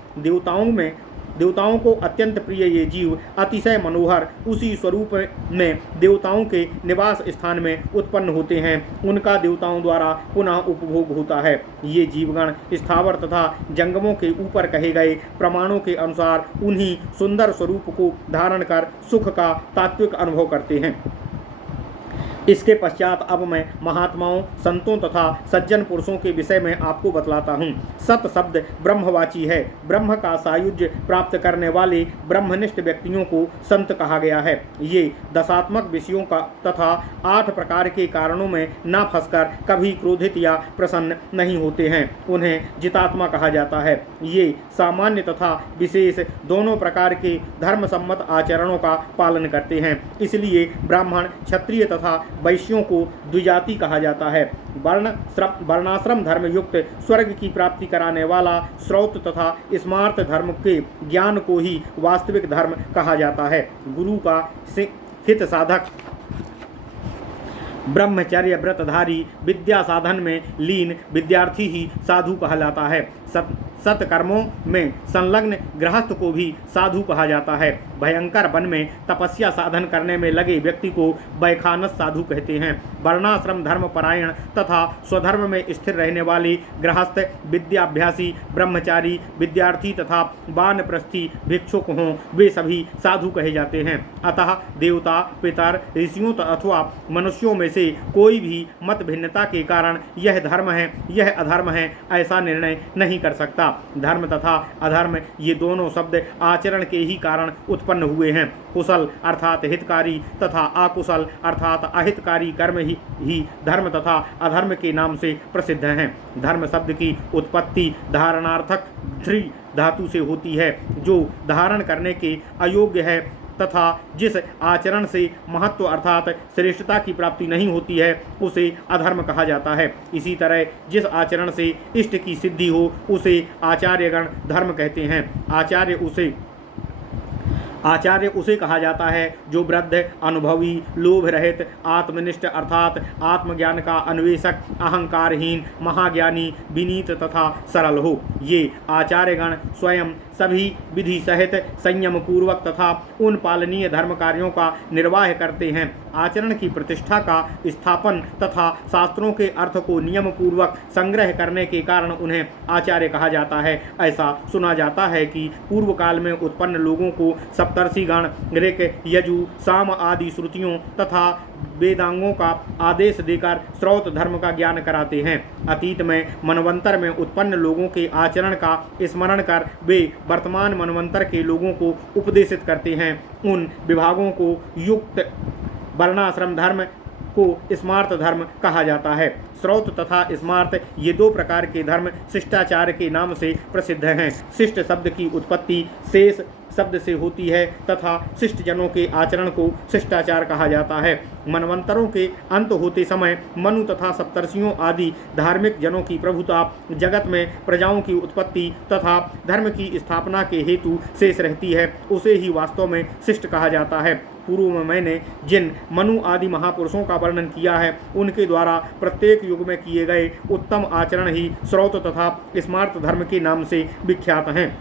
देवताओं को अत्यंत प्रिय ये जीव अतिशय मनोहर उसी स्वरूप में देवताओं के निवास स्थान में उत्पन्न होते हैं। उनका देवताओं द्वारा पुनः उपभोग होता है। ये जीवगण स्थावर तथा जंगमों के ऊपर कहे गए प्रमाणों के अनुसार उन्हीं सुंदर स्वरूप को धारण कर सुख का तात्विक अनुभव करते हैं। इसके पश्चात अब मैं महात्माओं, संतों तथा सज्जन पुरुषों के विषय में आपको बतलाता हूँ। सत शब्द ब्रह्मवाची है। ब्रह्म का सायुज्य प्राप्त करने वाले ब्रह्मनिष्ठ व्यक्तियों को संत कहा गया है। ये दशात्मक विषयों का तथा 8 प्रकार के कारणों में न फंसकर कभी क्रोधित या प्रसन्न नहीं होते हैं। उन्हें जितात्मा कहा जाता है। ये सामान्य तथा विशेष दोनों प्रकार के धर्म सम्मत आचरणों का पालन करते हैं। इसलिए ब्राह्मण, क्षत्रिय तथा वैश्यों को द्विजाति कहा जाता है। वर्णाश्रम धर्म युक्त स्वर्ग की प्राप्ति कराने वाला श्रौत तथा स्मार्त धर्म के ज्ञान को ही वास्तविक धर्म कहा जाता है। गुरु का हित साधक, ब्रह्मचर्य व्रतधारी, विद्या साधन में लीन विद्यार्थी ही साधु कहलाता है। सत्कर्मों में संलग्न गृहस्थ को भी साधु कहा जाता है। भयंकर वन में तपस्या साधन करने में लगे व्यक्ति को वैखानस साधु कहते हैं। वर्णाश्रम धर्म परायण तथा स्वधर्म में स्थिर रहने वाले गृहस्थ, विद्याभ्यासी, ब्रह्मचारी, विद्यार्थी तथा वानप्रस्थी भिक्षुक हों, वे सभी साधु कहे जाते हैं। अतः देवता, पितर, ऋषियों अथवा मनुष्यों में से कोई भी मत भिन्नता के कारण यह धर्म है, यह अधर्म है, ऐसा निर्णय नहीं कर सकता। धर्म तथा अधर्म ये दोनों शब्द आचरण के ही कारण उत्पन्न हुए हैं। कुशल अर्थात हितकारी तथा अकुशल अर्थात अहितकारी कर्म ही धर्म तथा अधर्म के नाम से प्रसिद्ध हैं। धर्म शब्द की उत्पत्ति धारणार्थक ध्री धातु से होती है, जो धारण करने के अयोग्य है तथा जिस आचरण से महत्व अर्थात श्रेष्ठता की प्राप्ति नहीं होती है उसे अधर्म कहा जाता है। इसी तरह जिस आचरण से इष्ट की सिद्धि हो उसे आचार्यगण धर्म कहते हैं। आचार्य उसे कहा जाता है जो वृद्ध, अनुभवी, लोभ रहित, आत्मनिष्ठ अर्थात आत्मज्ञान का अन्वेषक, अहंकारहीन, महाज्ञानी, विनीत तथा सरल हो। ये आचार्यगण स्वयं सभी विधि सहित संयम पूर्वक तथा उन पालनीय धर्म कार्यों का निर्वाह करते हैं। आचरण की प्रतिष्ठा का स्थापन तथा शास्त्रों के अर्थ को नियम पूर्वक संग्रह करने के कारण उन्हें आचार्य कहा जाता है। ऐसा सुना जाता है कि पूर्व काल में उत्पन्न लोगों को सप्तर्षिगण ऋक, यजु, साम आदि श्रुतियों तथा वेदांगों का आदेश देकर श्रौत धर्म का ज्ञान कराते हैं। अतीत में मनवंतर में उत्पन्न लोगों के आचरण का स्मरण कर वे वर्तमान मनवंतर के लोगों को उपदेशित करते हैं। उन विभागों को युक्त वर्णाश्रम धर्म को स्मार्त धर्म कहा जाता है। श्रौत तथा स्मार्त ये 2 प्रकार के धर्म शिष्टाचार के नाम से प्रसिद्ध हैं। शिष्ट शब्द की उत्पत्ति शेष शब्द से होती है तथा शिष्ट जनों के आचरण को शिष्टाचार कहा जाता है। मनवंतरों के अंत होते समय मनु तथा सप्तर्षियों आदि धार्मिक जनों की प्रभुता जगत में प्रजाओं की उत्पत्ति तथा धर्म की स्थापना के हेतु शेष रहती है, उसे ही वास्तव में शिष्ट कहा जाता है। पूर्व में मैंने जिन मनु आदि महापुरुषों का वर्णन किया है उनके द्वारा प्रत्येक युग में किए गए उत्तम आचरण ही श्रौत तथा स्मार्त धर्म के नाम से विख्यात हैं।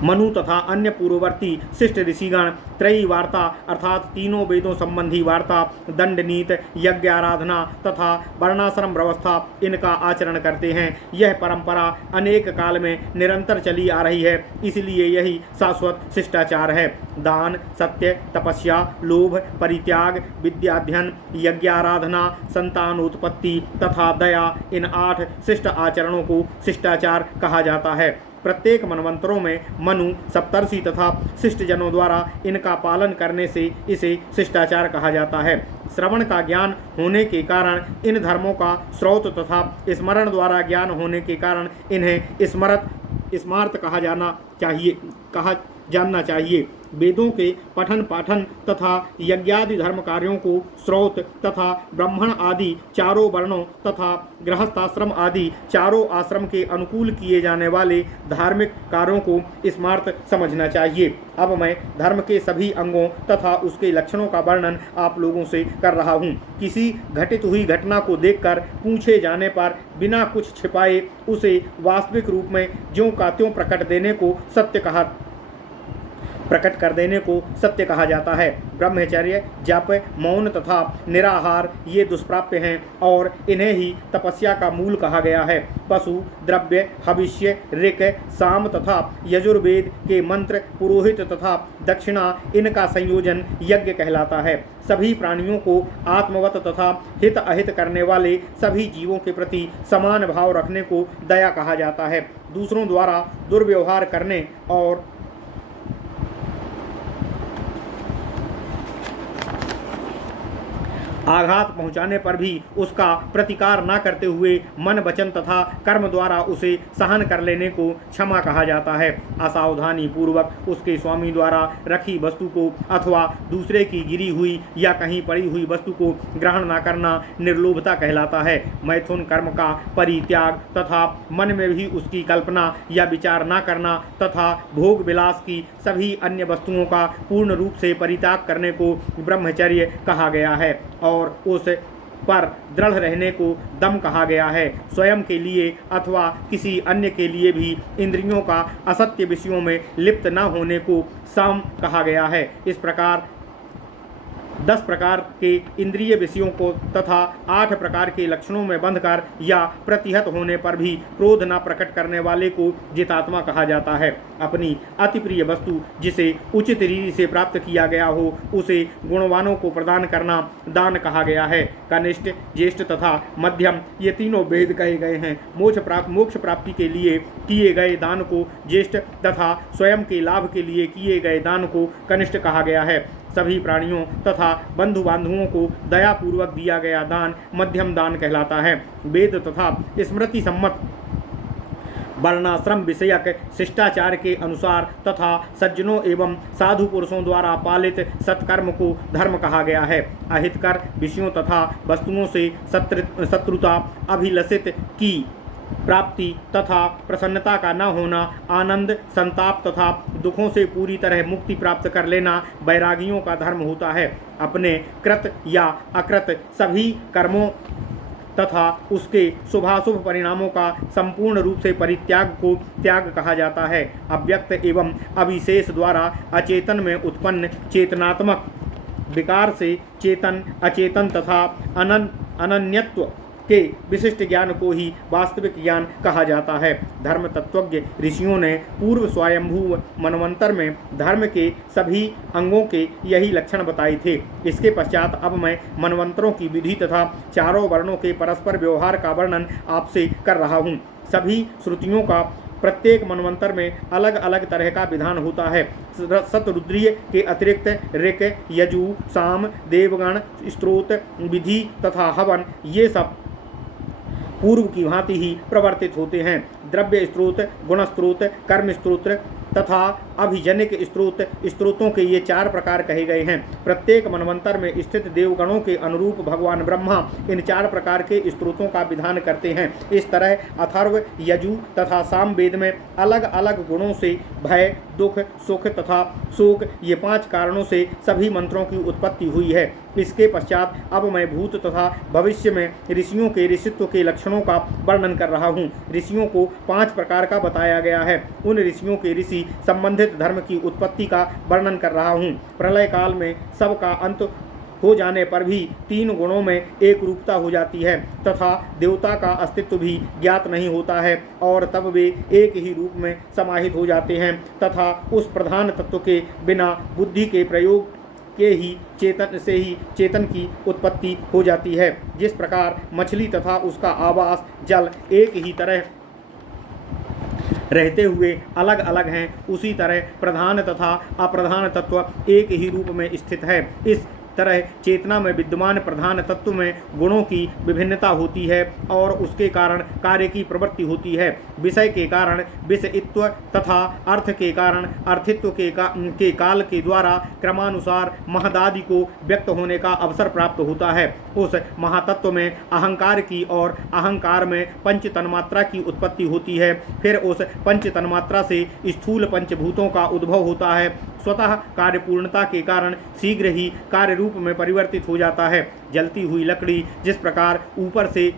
मनु तथा अन्य पूर्ववर्ती शिष्ट ऋषिगण त्रयी वार्ता अर्थात तीनों वेदों संबंधी वार्ता, दंड नीत, यज्ञ आराधना तथा वर्णाश्रम व्यवस्था इनका आचरण करते हैं। यह परंपरा अनेक काल में निरंतर चली आ रही है, इसलिए यही शाश्वत शिष्टाचार है। दान, सत्य, तपस्या, लोभ, परित्याग, विद्याध्ययन, यज्ञ आराधना, संतानोत्पत्ति तथा दया, इन 8 शिष्ट आचरणों को शिष्टाचार कहा जाता है। प्रत्येक मनवंतरों में मनु, सप्तर्षि तथा शिष्ट जनों द्वारा इनका पालन करने से इसे शिष्टाचार कहा जाता है। श्रवण का ज्ञान होने के कारण इन धर्मों का श्रौत तथा स्मरण द्वारा ज्ञान होने के कारण इन्हें स्मार्त कहा जानना चाहिए। वेदों के पठन पाठन तथा यज्ञादि धर्म कार्यों को श्रौत तथा ब्राह्मण आदि चारों वर्णों तथा गृहस्थाश्रम आदि चारों आश्रम के अनुकूल किए जाने वाले धार्मिक कार्यों को स्मार्त समझना चाहिए। अब मैं धर्म के सभी अंगों तथा उसके लक्षणों का वर्णन आप लोगों से कर रहा हूँ। किसी घटित हुई घटना को देखकर पूछे जाने पर बिना कुछ छिपाए उसे वास्तविक रूप में ज्यों का त्यों प्रकट देने को प्रकट कर देने को सत्य कहा जाता है। ब्रह्मचर्य, जप, मौन तथा निराहार ये दुष्प्राप्य हैं और इन्हें ही तपस्या का मूल कहा गया है। पशु, द्रव्य, हविष्य, ऋक, साम तथा यजुर्वेद के मंत्र, पुरोहित तथा दक्षिणा इनका संयोजन यज्ञ कहलाता है। सभी प्राणियों को आत्मवत तथा हित अहित करने वाले सभी जीवों के प्रति समान भाव रखने को दया कहा जाता है। दूसरों द्वारा दुर्व्यवहार करने और आघात पहुंचाने पर भी उसका प्रतिकार न करते हुए मन, वचन तथा कर्म द्वारा उसे सहन कर लेने को क्षमा कहा जाता है। असावधानी पूर्वक उसके स्वामी द्वारा रखी वस्तु को अथवा दूसरे की गिरी हुई या कहीं पड़ी हुई वस्तु को ग्रहण न करना निर्लोभता कहलाता है। मैथुन कर्म का परित्याग तथा मन में भी उसकी कल्पना या विचार न करना तथा भोग विलास की सभी अन्य वस्तुओं का पूर्ण रूप से परित्याग करने को ब्रह्मचर्य कहा गया है और उस पर दृढ़ रहने को दम कहा गया है। स्वयं के लिए अथवा किसी अन्य के लिए भी इंद्रियों का असत्य विषयों में लिप्त न होने को साम कहा गया है। इस प्रकार 10 प्रकार के इंद्रिय विषयों को तथा 8 प्रकार के लक्षणों में बंधकर या प्रतिहत होने पर भी क्रोध न प्रकट करने वाले को जितात्मा कहा जाता है। अपनी अति प्रिय वस्तु जिसे उचित रीति से प्राप्त किया गया हो उसे गुणवानों को प्रदान करना दान कहा गया है। कनिष्ठ, ज्येष्ठ तथा मध्यम ये तीनों भेद कहे गए हैं। मोक्ष प्राप्ति के लिए किए गए दान को ज्येष्ठ तथा स्वयं के लाभ के लिए किए गए दान को कनिष्ठ कहा गया है। सभी प्राणियों तथा बंधु बांधवों को दयापूर्वक दिया गया दान मध्यम दान कहलाता है। वेद तथा स्मृति सम्मत वर्णाश्रम विषयक शिष्टाचार के अनुसार तथा सज्जनों एवं साधु पुरुषों द्वारा पालित सत्कर्म को धर्म कहा गया है। अहितकर विषयों तथा वस्तुओं से शत्रुता, अभिलषित की प्राप्ति तथा प्रसन्नता का न होना, आनंद, संताप तथा दुखों से पूरी तरह मुक्ति प्राप्त कर लेना वैरागियों का धर्म होता है। अपने कृत या अकृत सभी कर्मों तथा उसके शुभाशुभ परिणामों का संपूर्ण रूप से परित्याग को त्याग कहा जाता है। अव्यक्त एवं अविशेष द्वारा अचेतन में उत्पन्न चेतनात्मक विकार से चेतन, अचेतन तथा अनन्यत्व के विशिष्ट ज्ञान को ही वास्तविक ज्ञान कहा जाता है। धर्म तत्वज्ञ ऋषियों ने पूर्व स्वयंभू मनवंतर में धर्म के सभी अंगों के यही लक्षण बताए थे। इसके पश्चात अब मैं मनवंतरों की विधि तथा चारों वर्णों के परस्पर व्यवहार का वर्णन आपसे कर रहा हूँ। सभी श्रुतियों का प्रत्येक मनवंतर में अलग अलग तरह का विधान होता है। शतरुद्रीय के अतिरिक्त ऋक, यजु, साम, देवगण, स्त्रोत, विधि तथा हवन ये सब पूर्व की भांति ही प्रवर्तित होते हैं। द्रव्य स्त्रोत, गुण स्त्रोत, कर्म स्त्रोत तथा अभिजनिक स्त्रोतों के ये 4 प्रकार कहे गए हैं। प्रत्येक मनवंतर में स्थित देवगणों के अनुरूप भगवान ब्रह्मा इन 4 प्रकार के स्त्रोतों का विधान करते हैं। इस तरह अथर्व, यजु तथा साम वेद में अलग अलग गुणों से भय, दुख, सुख तथा शोक ये 5 कारणों से सभी मंत्रों की उत्पत्ति हुई है। इसके पश्चात अब मैं भूत तथा भविष्य में ऋषियों के ऋषित्व के लक्षणों का वर्णन कर रहा हूँ। ऋषियों को 5 प्रकार का बताया गया है। उन ऋषियों के ऋषि संबंधित धर्म की उत्पत्ति का वर्णन कर रहा हूँ। प्रलय काल में सबका अंत हो जाने पर भी 3 गुणों में एक रूपता हो जाती है तथा देवता का अस्तित्व भी ज्ञात नहीं होता है और तब वे एक ही रूप में समाहित हो जाते हैं तथा उस प्रधान तत्व के बिना बुद्धि के प्रयोग के ही चेतन की उत्पत्ति हो जाती है। जिस प्रकार मछली तथा उसका आवास जल एक ही तरह रहते हुए अलग अलग हैं, उसी तरह प्रधान तथा अप्रधान तत्व एक ही रूप में स्थित है। इस तरह चेतना में विद्यमान प्रधान तत्व में गुणों की विभिन्नता होती है और उसके कारण कार्य की प्रवृत्ति होती है। विषय के कारण विषयित्व तथा अर्थ के कारण अर्थित्व के काल के द्वारा क्रमानुसार महदादि को व्यक्त होने का अवसर प्राप्त होता है। उस महातत्व में अहंकार की और अहंकार में पंच तन्मात्रा की उत्पत्ति होती है। फिर उस पंच तन्मात्रा से स्थूल पंचभूतों का उद्भव होता है। स्वतः कार्य पूर्णता के कारण शीघ्र ही कार्य रूप में परिवर्तित हो जाता है। जलती हुई लकड़ी जिस प्रकार ऊपर से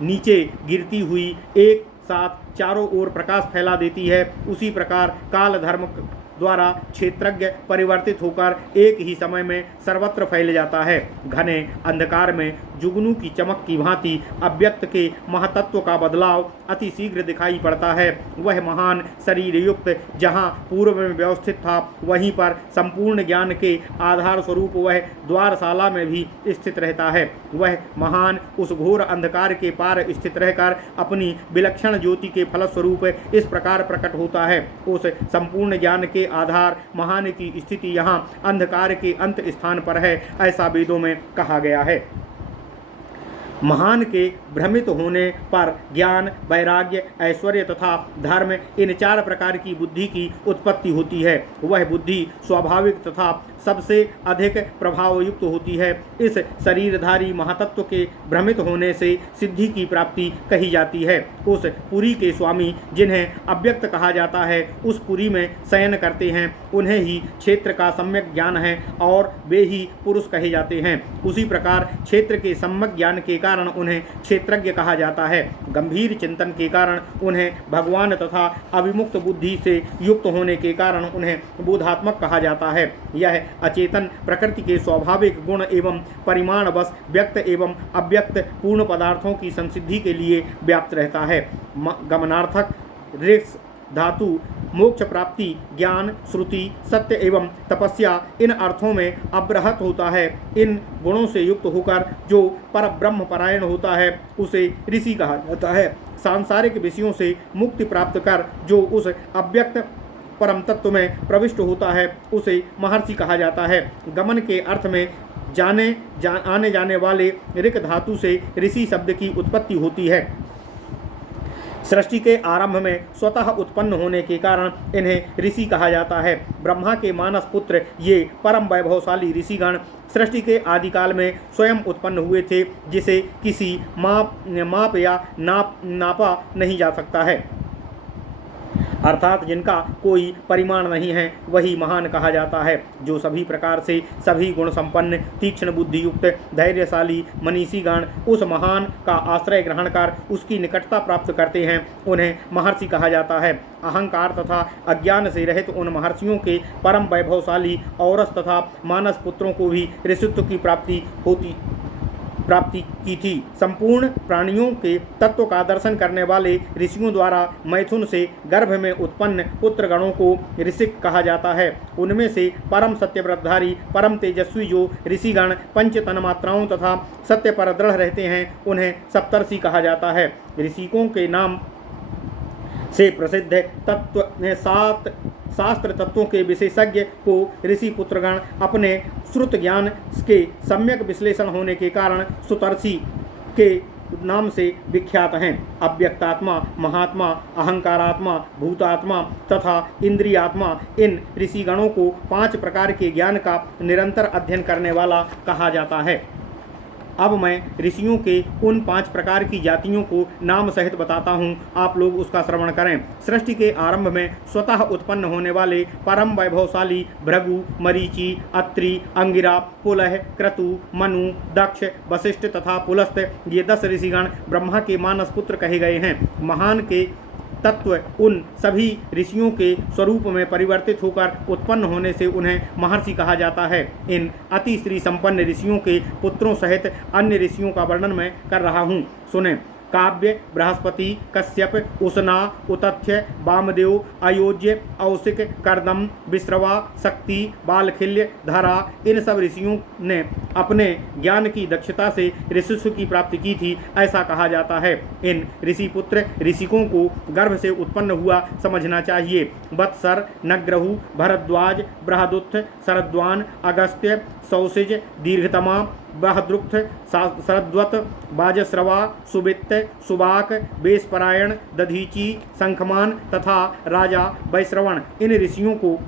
नीचे गिरती हुई एक साथ चारों ओर प्रकाश फैला देती है, उसी प्रकार काल धर्म द्वारा क्षेत्रज्ञ परिवर्तित होकर एक ही समय में सर्वत्र फैल जाता है। घने अंधकार में जुगनू की चमक की भांति अव्यक्त के महतत्व का बदलाव अति शीघ्र दिखाई पड़ता है। वह महान शरीर युक्त जहाँ पूर्व में व्यवस्थित था, वहीं पर संपूर्ण ज्ञान के आधार स्वरूप वह द्वारशाला में भी स्थित रहता है। वह महान उस घोर अंधकार के पार स्थित रहकर अपनी विलक्षण ज्योति के फलस्वरूप इस प्रकार प्रकट होता है। उस संपूर्ण ज्ञान के आधार महान की स्थिति यहाँ अंधकार के अंत स्थान पर है, ऐसा वेदों में कहा गया है। महान के भ्रमित होने पर ज्ञान, वैराग्य, ऐश्वर्य तथा धर्म इन 4 प्रकार की बुद्धि की उत्पत्ति होती है। वह बुद्धि स्वाभाविक तथा सबसे अधिक प्रभावयुक्त होती है। इस शरीरधारी महातत्व के भ्रमित होने से सिद्धि की प्राप्ति कही जाती है। उस पुरी के स्वामी जिन्हें अव्यक्त कहा जाता है, उस पुरी में शयन करते हैं, उन्हें ही क्षेत्र का सम्यक ज्ञान है और वे ही पुरुष कहे जाते हैं। उसी प्रकार क्षेत्र के सम्यक ज्ञान के कारण उन्हें क्षेत्रज्ञ कहा जाता है। गंभीर चिंतन के कारण उन्हें भगवान तथा अविमुक्त बुद्धि से युक्त होने के कारण उन्हें बोधात्मक कहा जाता है। यह अचेतन प्रकृति के स्वाभाविक गुण एवं परिमाण बस व्यक्त एवं अव्यक्त पूर्ण पदार्थों की संसिद्धि के लिए व्याप्त रहता है। गमनार्थक, ऋक्ष धातु, मोक्ष प्राप्ति, ज्ञान, श्रुति, सत्य एवं तपस्या इन अर्थों में अब्रहत होता है। इन गुणों से युक्त होकर जो पर ब्रह्म परायण होता है उसे ऋषि कहा जाता है। सांसारिक विषयों से मुक्ति प्राप्त कर जो उस अव्यक्त परम तत्व में प्रविष्ट होता है उसे महर्षि कहा जाता है। गमन के अर्थ में आने जाने वाले ऋक धातु से ऋषि शब्द की उत्पत्ति होती है। सृष्टि के आरंभ में स्वतः उत्पन्न होने के कारण इन्हें ऋषि कहा जाता है। ब्रह्मा के मानस पुत्र ये परम वैभवशाली ऋषिगण सृष्टि के आदिकाल में स्वयं उत्पन्न हुए थे, जिसे किसी माप या नापा नहीं जा सकता है, अर्थात जिनका कोई परिमाण नहीं है, वही महान कहा जाता है। जो सभी प्रकार से सभी गुण संपन्न, तीक्ष्ण बुद्धि युक्त, धैर्यशाली मनीषीगण उस महान का आश्रय ग्रहण कर उसकी निकटता प्राप्त करते हैं, उन्हें महर्षि कहा जाता है। अहंकार तथा अज्ञान से रहित उन महर्षियों के परम वैभवशाली औरस तथा मानस पुत्रों को भी ऋषित्व की प्राप्ति की थी। संपूर्ण प्राणियों के तत्व का दर्शन करने वाले ऋषियों द्वारा मैथुन से गर्भ में उत्पन्न पुत्रगणों को ऋषिक कहा जाता है। उनमें से परम सत्यव्रतधारी, परम तेजस्वी जो ऋषिगण पंच तन्मात्राओं तथा सत्य पर दृढ़ रहते हैं, उन्हें सप्तर्षि कहा जाता है। ऋषिकों के नाम से प्रसिद्ध तत्व 7 शास्त्र तत्वों के विशेषज्ञ को ऋषि पुत्रगण अपने श्रुत ज्ञान के सम्यक विश्लेषण होने के कारण सुतर्षि के नाम से विख्यात हैं। अव्यक्तात्मा, महात्मा, अहंकारात्मा, भूतात्मा तथा इंद्रियात्मा इन ऋषिगणों को 5 प्रकार के ज्ञान का निरंतर अध्ययन करने वाला कहा जाता है। अब मैं ऋषियों के उन 5 प्रकार की जातियों को नाम सहित बताता हूँ, आप लोग उसका श्रवण करें। सृष्टि के आरंभ में स्वतः उत्पन्न होने वाले परम वैभवशाली भृगु, मरीचि, अत्रि, अंगिरा, पुलह, क्रतु, मनु, दक्ष, वशिष्ठ तथा पुलस्त ये 10 ऋषिगण ब्रह्मा के मानस पुत्र कहे गए हैं। महान के तत्व उन सभी ऋषियों के स्वरूप में परिवर्तित होकर उत्पन्न होने से उन्हें महर्षि कहा जाता है। इन अति श्री संपन्न ऋषियों के पुत्रों सहित अन्य ऋषियों का वर्णन मैं कर रहा हूँ, सुने। काव्य, बृहस्पति, कश्यप, उष्णा, उतथ्य, वामदेव, अयोज्य, औसिक, कर्दम, विश्रवा, शक्ति, बालखिल्य, धरा इन सब ऋषियों ने अपने ज्ञान की दक्षता से ऋषित्व की प्राप्ति की थी, ऐसा कहा जाता है। इन ऋषि पुत्र ऋषिकों को गर्भ से उत्पन्न हुआ समझना चाहिए। वत्सर, नग्रहु, भरद्वाज, बृहदुत्थ, शरद्वान, अगस्त्य, सौसिज, दीर्घतमा, बहद्रुक्थ, शरद्वत, बाजश्रवा, सुवित्त, सुबाक, वेशपरायण, दधीची, शंखमान तथा राजा वैश्रवण इन ऋषियों को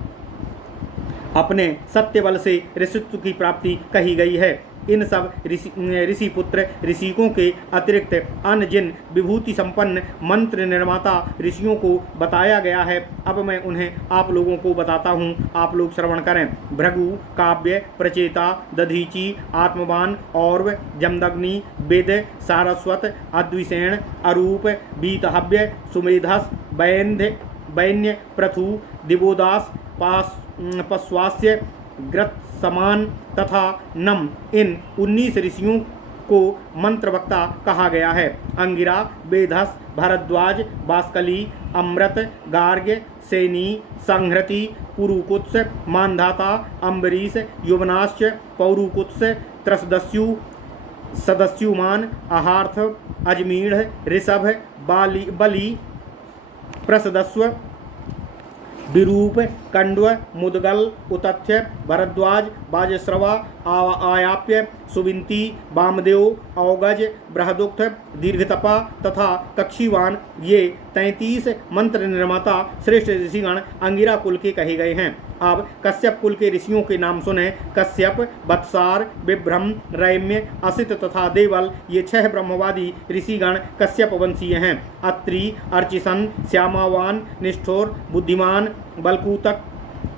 अपने सत्य बल से ऋषित्व की प्राप्ति कही गई है। इन सब ऋषि पुत्र ऋषिकों के अतिरिक्त अन्य जिन विभूति संपन्न मंत्र निर्माता ऋषियों को बताया गया है, अब मैं उन्हें आप लोगों को बताता हूँ, आप लोग श्रवण करें। भृगु, काव्य, प्रचेता, दधीची, आत्मवान, और्व, जमदग्नि, वेद, सारस्वत, अद्विसेन, अरूप, बीतहव्य, सुमेधस, वैन्य, पृथु, दिवोदास, पश्वास्य ग्रत समान तथा नम, इन 19 ऋषियों को मंत्रवक्ता कहा गया है। अंगिरा, बेधस, भारद्वाज, बास्कली, अमृत, गार्ग्य, सेनी, संहृति, पुरुकुत्स, मानधाता, अम्बरीश, युवनाश्च, पौरुकुत्स, त्रसदस्यु, सदस्युमान, आहार्थ, अजमीढ़, ऋषभ, बलि, प्रसदस्व, विरूप, कंडव, मुदगल, उतथ्य, भरद्वाज, बाजश्रवा, आयाप्य, सुविंती, वामदेव, औगज, बृहदुक्त, दीर्घतपा तथा कक्षीवान, ये 33 मंत्र निर्माता श्रेष्ठ ऋषिगण अंगिरा कुल के कहे गए हैं। अब कश्यप कुल के ऋषियों के नाम सुने। कश्यप, वत्सार, विभ्रम, रैम्य, असित तथा देवल, ये 6 ब्रह्मवादी ऋषिगण कश्यप वंशीय हैं। अत्रि, अर्चिसन, श्यामावान, निष्ठोर, बुद्धिमान, बलकूतक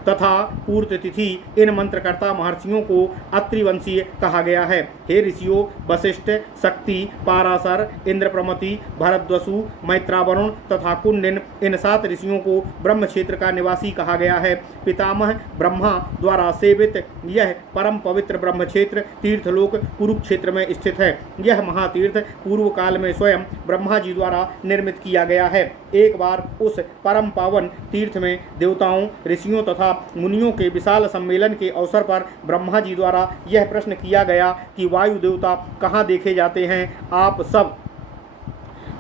तथा पूर्त तिथि, इन मंत्रकर्ता महर्षियों को अत्रिवंशीय कहा गया है। हे ऋषियों, वशिष्ठ, शक्ति, पाराशर, इंद्रप्रमति, भरद्वसु, मैत्रावरुण तथा कुंडिन, इन 7 ऋषियों को ब्रह्म क्षेत्र का निवासी कहा गया है। पितामह ब्रह्मा द्वारा सेवित यह परम पवित्र ब्रह्म क्षेत्र तीर्थलोक कुरुक्षेत्र में स्थित है। यह महातीर्थ पूर्व काल में स्वयं ब्रह्मा जी द्वारा निर्मित किया गया है। एक बार उस परम पावन तीर्थ में देवताओं, ऋषियों तथा मुनियों के विशाल सम्मेलन के अवसर पर ब्रह्मा जी द्वारा यह प्रश्न किया गया कि वायु देवता कहाँ देखे जाते हैं, आप सब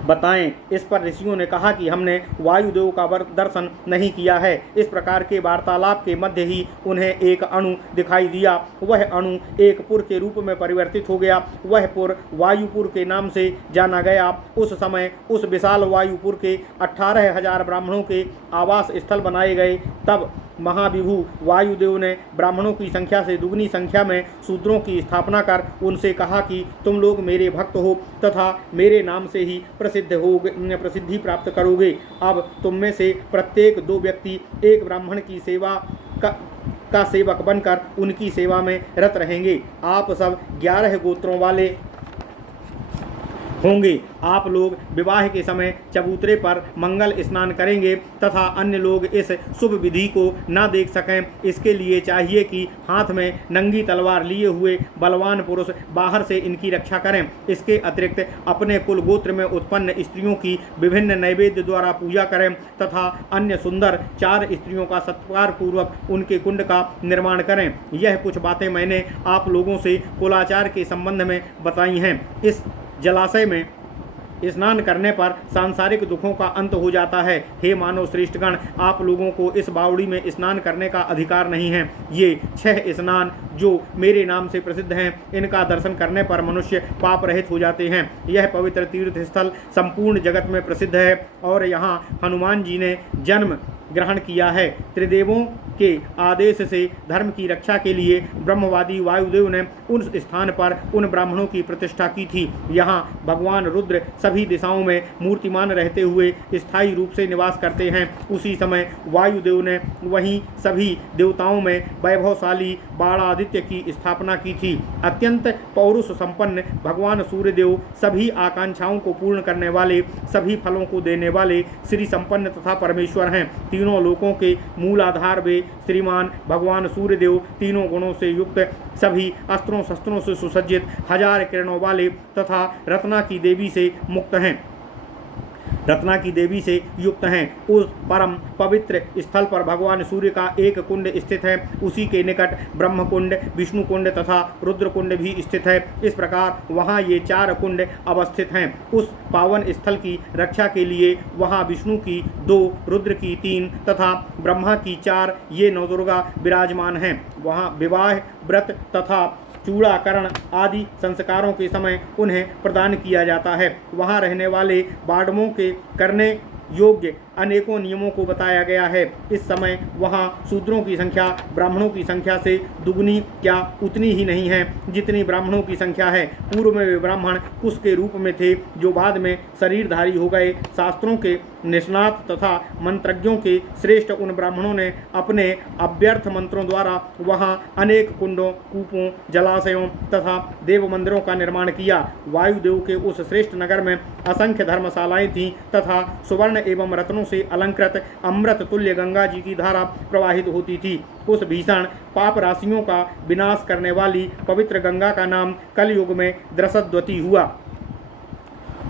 बताएं। इस पर ऋषियों ने कहा कि हमने वायुदेव का दर्शन नहीं किया है। इस प्रकार के वार्तालाप के मध्य ही उन्हें एक अणु दिखाई दिया। वह अणु एक पुर के रूप में परिवर्तित हो गया। वह पुर वायुपुर के नाम से जाना गया। उस समय उस विशाल वायुपुर के 18,000 ब्राह्मणों के आवास स्थल बनाए गए। तब महाविभु वायुदेव ने ब्राह्मणों की संख्या से दुगनी संख्या में शूद्रों की स्थापना कर उनसे कहा कि तुम लोग मेरे भक्त हो तथा मेरे नाम से ही प्रसिद्धि प्राप्त करोगे। अब तुम में से प्रत्येक 2 व्यक्ति एक ब्राह्मण की सेवा का सेवक बनकर उनकी सेवा में रत रहेंगे। आप सब 11 गोत्रों वाले होंगे। आप लोग विवाह के समय चबूतरे पर मंगल स्नान करेंगे तथा अन्य लोग इस शुभ विधि को न देख सकें, इसके लिए चाहिए कि हाथ में नंगी तलवार लिए हुए बलवान पुरुष बाहर से इनकी रक्षा करें। इसके अतिरिक्त अपने कुल गोत्र में उत्पन्न स्त्रियों की विभिन्न नैवेद्य द्वारा पूजा करें तथा अन्य सुंदर 4 स्त्रियों का सत्कार पूर्वक उनके कुंड का निर्माण करें। यह कुछ बातें मैंने आप लोगों से कुलाचार के संबंध में बताई हैं। इस जलाशय में स्नान करने पर सांसारिक दुखों का अंत हो जाता है। हे मानव श्रेष्ठगण, आप लोगों को इस बावड़ी में स्नान करने का अधिकार नहीं है। ये 6 स्नान जो मेरे नाम से प्रसिद्ध हैं, इनका दर्शन करने पर मनुष्य पाप रहित हो जाते हैं। यह पवित्र तीर्थ स्थल संपूर्ण जगत में प्रसिद्ध है और यहाँ हनुमान जी ने जन्म ग्रहण किया है। त्रिदेवों के आदेश से धर्म की रक्षा के लिए ब्रह्मवादी वायुदेव ने उस स्थान पर उन ब्राह्मणों की प्रतिष्ठा की थी। यहाँ भगवान रुद्र सभी दिशाओं में मूर्तिमान रहते हुए स्थायी रूप से निवास करते हैं। उसी समय वायुदेव ने वहीं सभी देवताओं में वैभवशाली बाणादित्य की स्थापना की थी। अत्यंत पौरुष संपन्न भगवान सूर्यदेव सभी आकांक्षाओं को पूर्ण करने वाले, सभी फलों को देने वाले, श्री संपन्न तथा परमेश्वर हैं। तीनों लोकों के मूलाधार वे श्रीमान भगवान सूर्यदेव तीनों गुणों से युक्त, सभी अस्त्रों शस्त्रों से सुसज्जित, 1000 किरणों वाले तथा रत्ना की देवी से मुक्त हैं, रत्ना की देवी से युक्त हैं। उस परम पवित्र स्थल पर भगवान सूर्य का एक कुंड स्थित है। उसी के निकट ब्रह्म कुंड, विष्णु कुंड तथा रुद्र कुंड भी स्थित है। इस प्रकार वहाँ ये 4 कुंड अवस्थित हैं। उस पावन स्थल की रक्षा के लिए वहाँ विष्णु की 2, रुद्र की 3 तथा ब्रह्मा की 4 ये नवदुर्गा विराजमान हैं। वहाँ विवाह, व्रत तथा चूड़ाकरण आदि संस्कारों के समय उन्हें प्रदान किया जाता है। वहाँ रहने वाले बाडमों के करने योग्य अनेकों नियमों को बताया गया है। इस समय वहाँ शूद्रों की संख्या ब्राह्मणों की संख्या से दुगनी क्या उतनी ही नहीं है जितनी ब्राह्मणों की संख्या है। पूर्व में वे ब्राह्मण कुश के रूप में थे जो बाद में शरीरधारी हो गए। शास्त्रों के निष्णात तथा मंत्रज्ञों के श्रेष्ठ उन ब्राह्मणों ने अपने अव्यर्थ मंत्रों द्वारा वहाँ अनेक कुंडों, कूपों, जलाशयों तथा देव मंदिरों का निर्माण किया। वायुदेव के उस श्रेष्ठ नगर में असंख्य धर्मशालाएं थीं तथा सुवर्ण एवं रत्नों रत्नों से अलंकृत अमृत तुल्य गंगा जी की धारा प्रवाहित होती थी। उस भीषण पाप राशियों का विनाश करने वाली पवित्र गंगा का नाम कलयुग में द्रसद्वती हुआ।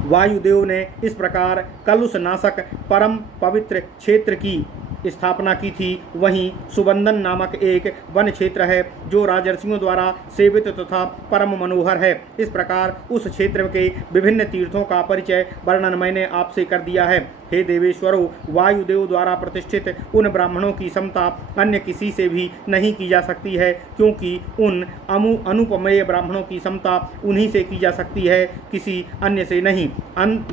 वायुदेव ने इस प्रकार कलुष नाशक परम पवित्र क्षेत्र की स्थापना की थी। वहीं सुबंदन नामक एक वन क्षेत्र है जो राजर्षियों द्वारा सेवित तथा परम मनोहर है। इस प्रकार उस क्षेत्र के विभिन्न तीर्थों का परिचय वर्णन मैंने आपसे कर दिया है। हे देवेश्वरों, वायुदेव द्वारा प्रतिष्ठित उन ब्राह्मणों की समता अन्य किसी से भी नहीं की जा सकती है, क्योंकि उन अनुपमेय ब्राह्मणों की समता उन्हीं से की जा सकती है, किसी अन्य से नहीं।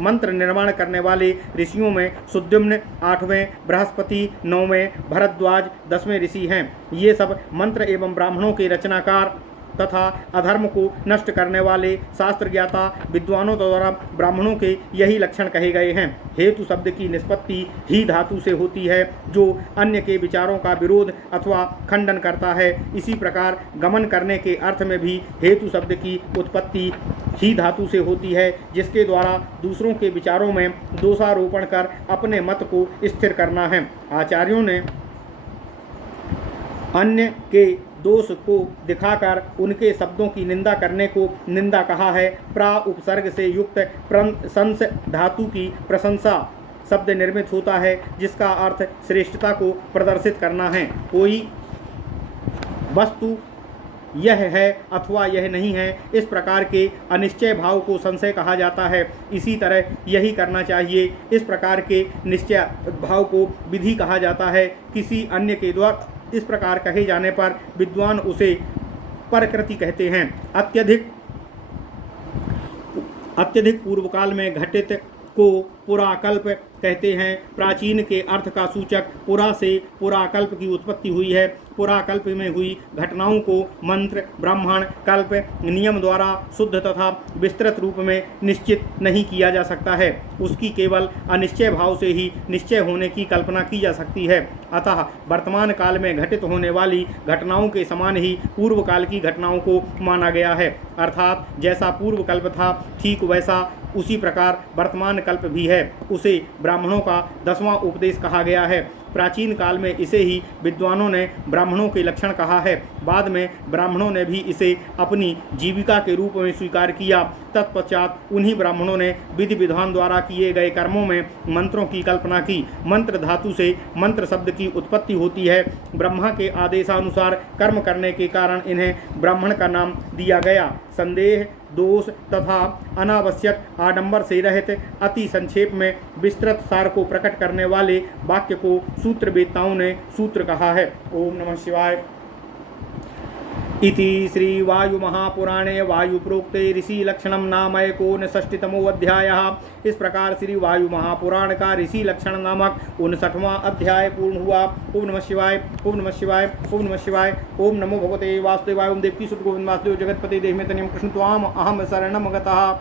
मंत्र निर्माण करने वाले ऋषियों में सुद्युम्न 8वें, बृहस्पति 9वें, भरद्वाज 10वें ऋषि हैं। ये सब मंत्र एवं ब्राह्मणों के रचनाकार तथा अधर्म को नष्ट करने वाले शास्त्र ज्ञाता विद्वानों द्वारा ब्राह्मणों के यही लक्षण कहे गए हैं। हेतु शब्द की निष्पत्ति ही धातु से होती है, जो अन्य के विचारों का विरोध अथवा खंडन करता है। इसी प्रकार गमन करने के अर्थ में भी हेतु शब्द की उत्पत्ति ही धातु से होती है, जिसके द्वारा दूसरों के विचारों में दोषारोपण कर अपने मत को स्थिर करना है। आचार्यों ने अन्य के दोष को दिखाकर उनके शब्दों की निंदा करने को निंदा कहा है। प्रा उपसर्ग से युक्त प्रशंस धातु की प्रशंसा शब्द निर्मित होता है, जिसका अर्थ श्रेष्ठता को प्रदर्शित करना है। कोई वस्तु यह है अथवा यह नहीं है, इस प्रकार के अनिश्चय भाव को संशय कहा जाता है। इसी तरह यही करना चाहिए, इस प्रकार के निश्चय भाव को विधि कहा जाता है। किसी अन्य के द्वारा इस प्रकार कहे जाने पर विद्वान उसे परकृति कहते हैं। अत्यधिक पूर्व काल में घटित को पुराकल्प कहते हैं। प्राचीन के अर्थ का सूचक पुरा से पुराकल्प की उत्पत्ति हुई है। पुराकल्प में हुई घटनाओं को मंत्र, ब्राह्मण, कल्प नियम द्वारा शुद्ध तथा विस्तृत रूप में निश्चित नहीं किया जा सकता है। उसकी केवल अनिश्चय भाव से ही निश्चय होने की कल्पना की जा सकती है। अतः वर्तमान काल में घटित होने वाली घटनाओं के समान ही पूर्व काल की घटनाओं को माना गया है। अर्थात जैसा पूर्व कल्प था ठीक वैसा उसी प्रकार वर्तमान कल्प भी है। उसे ब्राह्मणों का 10वां उपदेश कहा गया है। प्राचीन काल में इसे ही विद्वानों ने ब्राह्मणों के लक्षण कहा है। बाद में ब्राह्मणों ने भी इसे अपनी जीविका के रूप में स्वीकार किया। तत्पश्चात उन्हीं ब्राह्मणों ने विधि विधान द्वारा किए गए कर्मों में मंत्रों की कल्पना की। मंत्र धातु से मंत्र शब्द की उत्पत्ति होती है। ब्रह्मा के आदेशानुसार कर्म करने के कारण इन्हें ब्राह्मण का नाम दिया गया। संदेह, दोष तथा अनावश्यक आडंबर से रहित अति संक्षेप में विस्तृत सार को प्रकट करने वाले वाक्य को सूत्र वेत्ताओं ने सूत्र कहा है। ओम नमः शिवाय। इति श्री वायु महापुराणे वायु प्रोक्ते ऋषि लक्षणम नाम 59तमो अध्यायः। इस प्रकार श्री वायु महापुराण का ऋषि लक्षण नामक 59वां अध्याय पूर्ण हुआ। ओम नमः शिवाय, ओम नमः शिवाय, ओम नमः शिवाय। ओम नमो भगवते वासुदेवाय। ओम देवकी सुत गोविंद वासुदेव जगतपते देहि में तनियम कृष्ण त्वाम अहम शरणम गतः।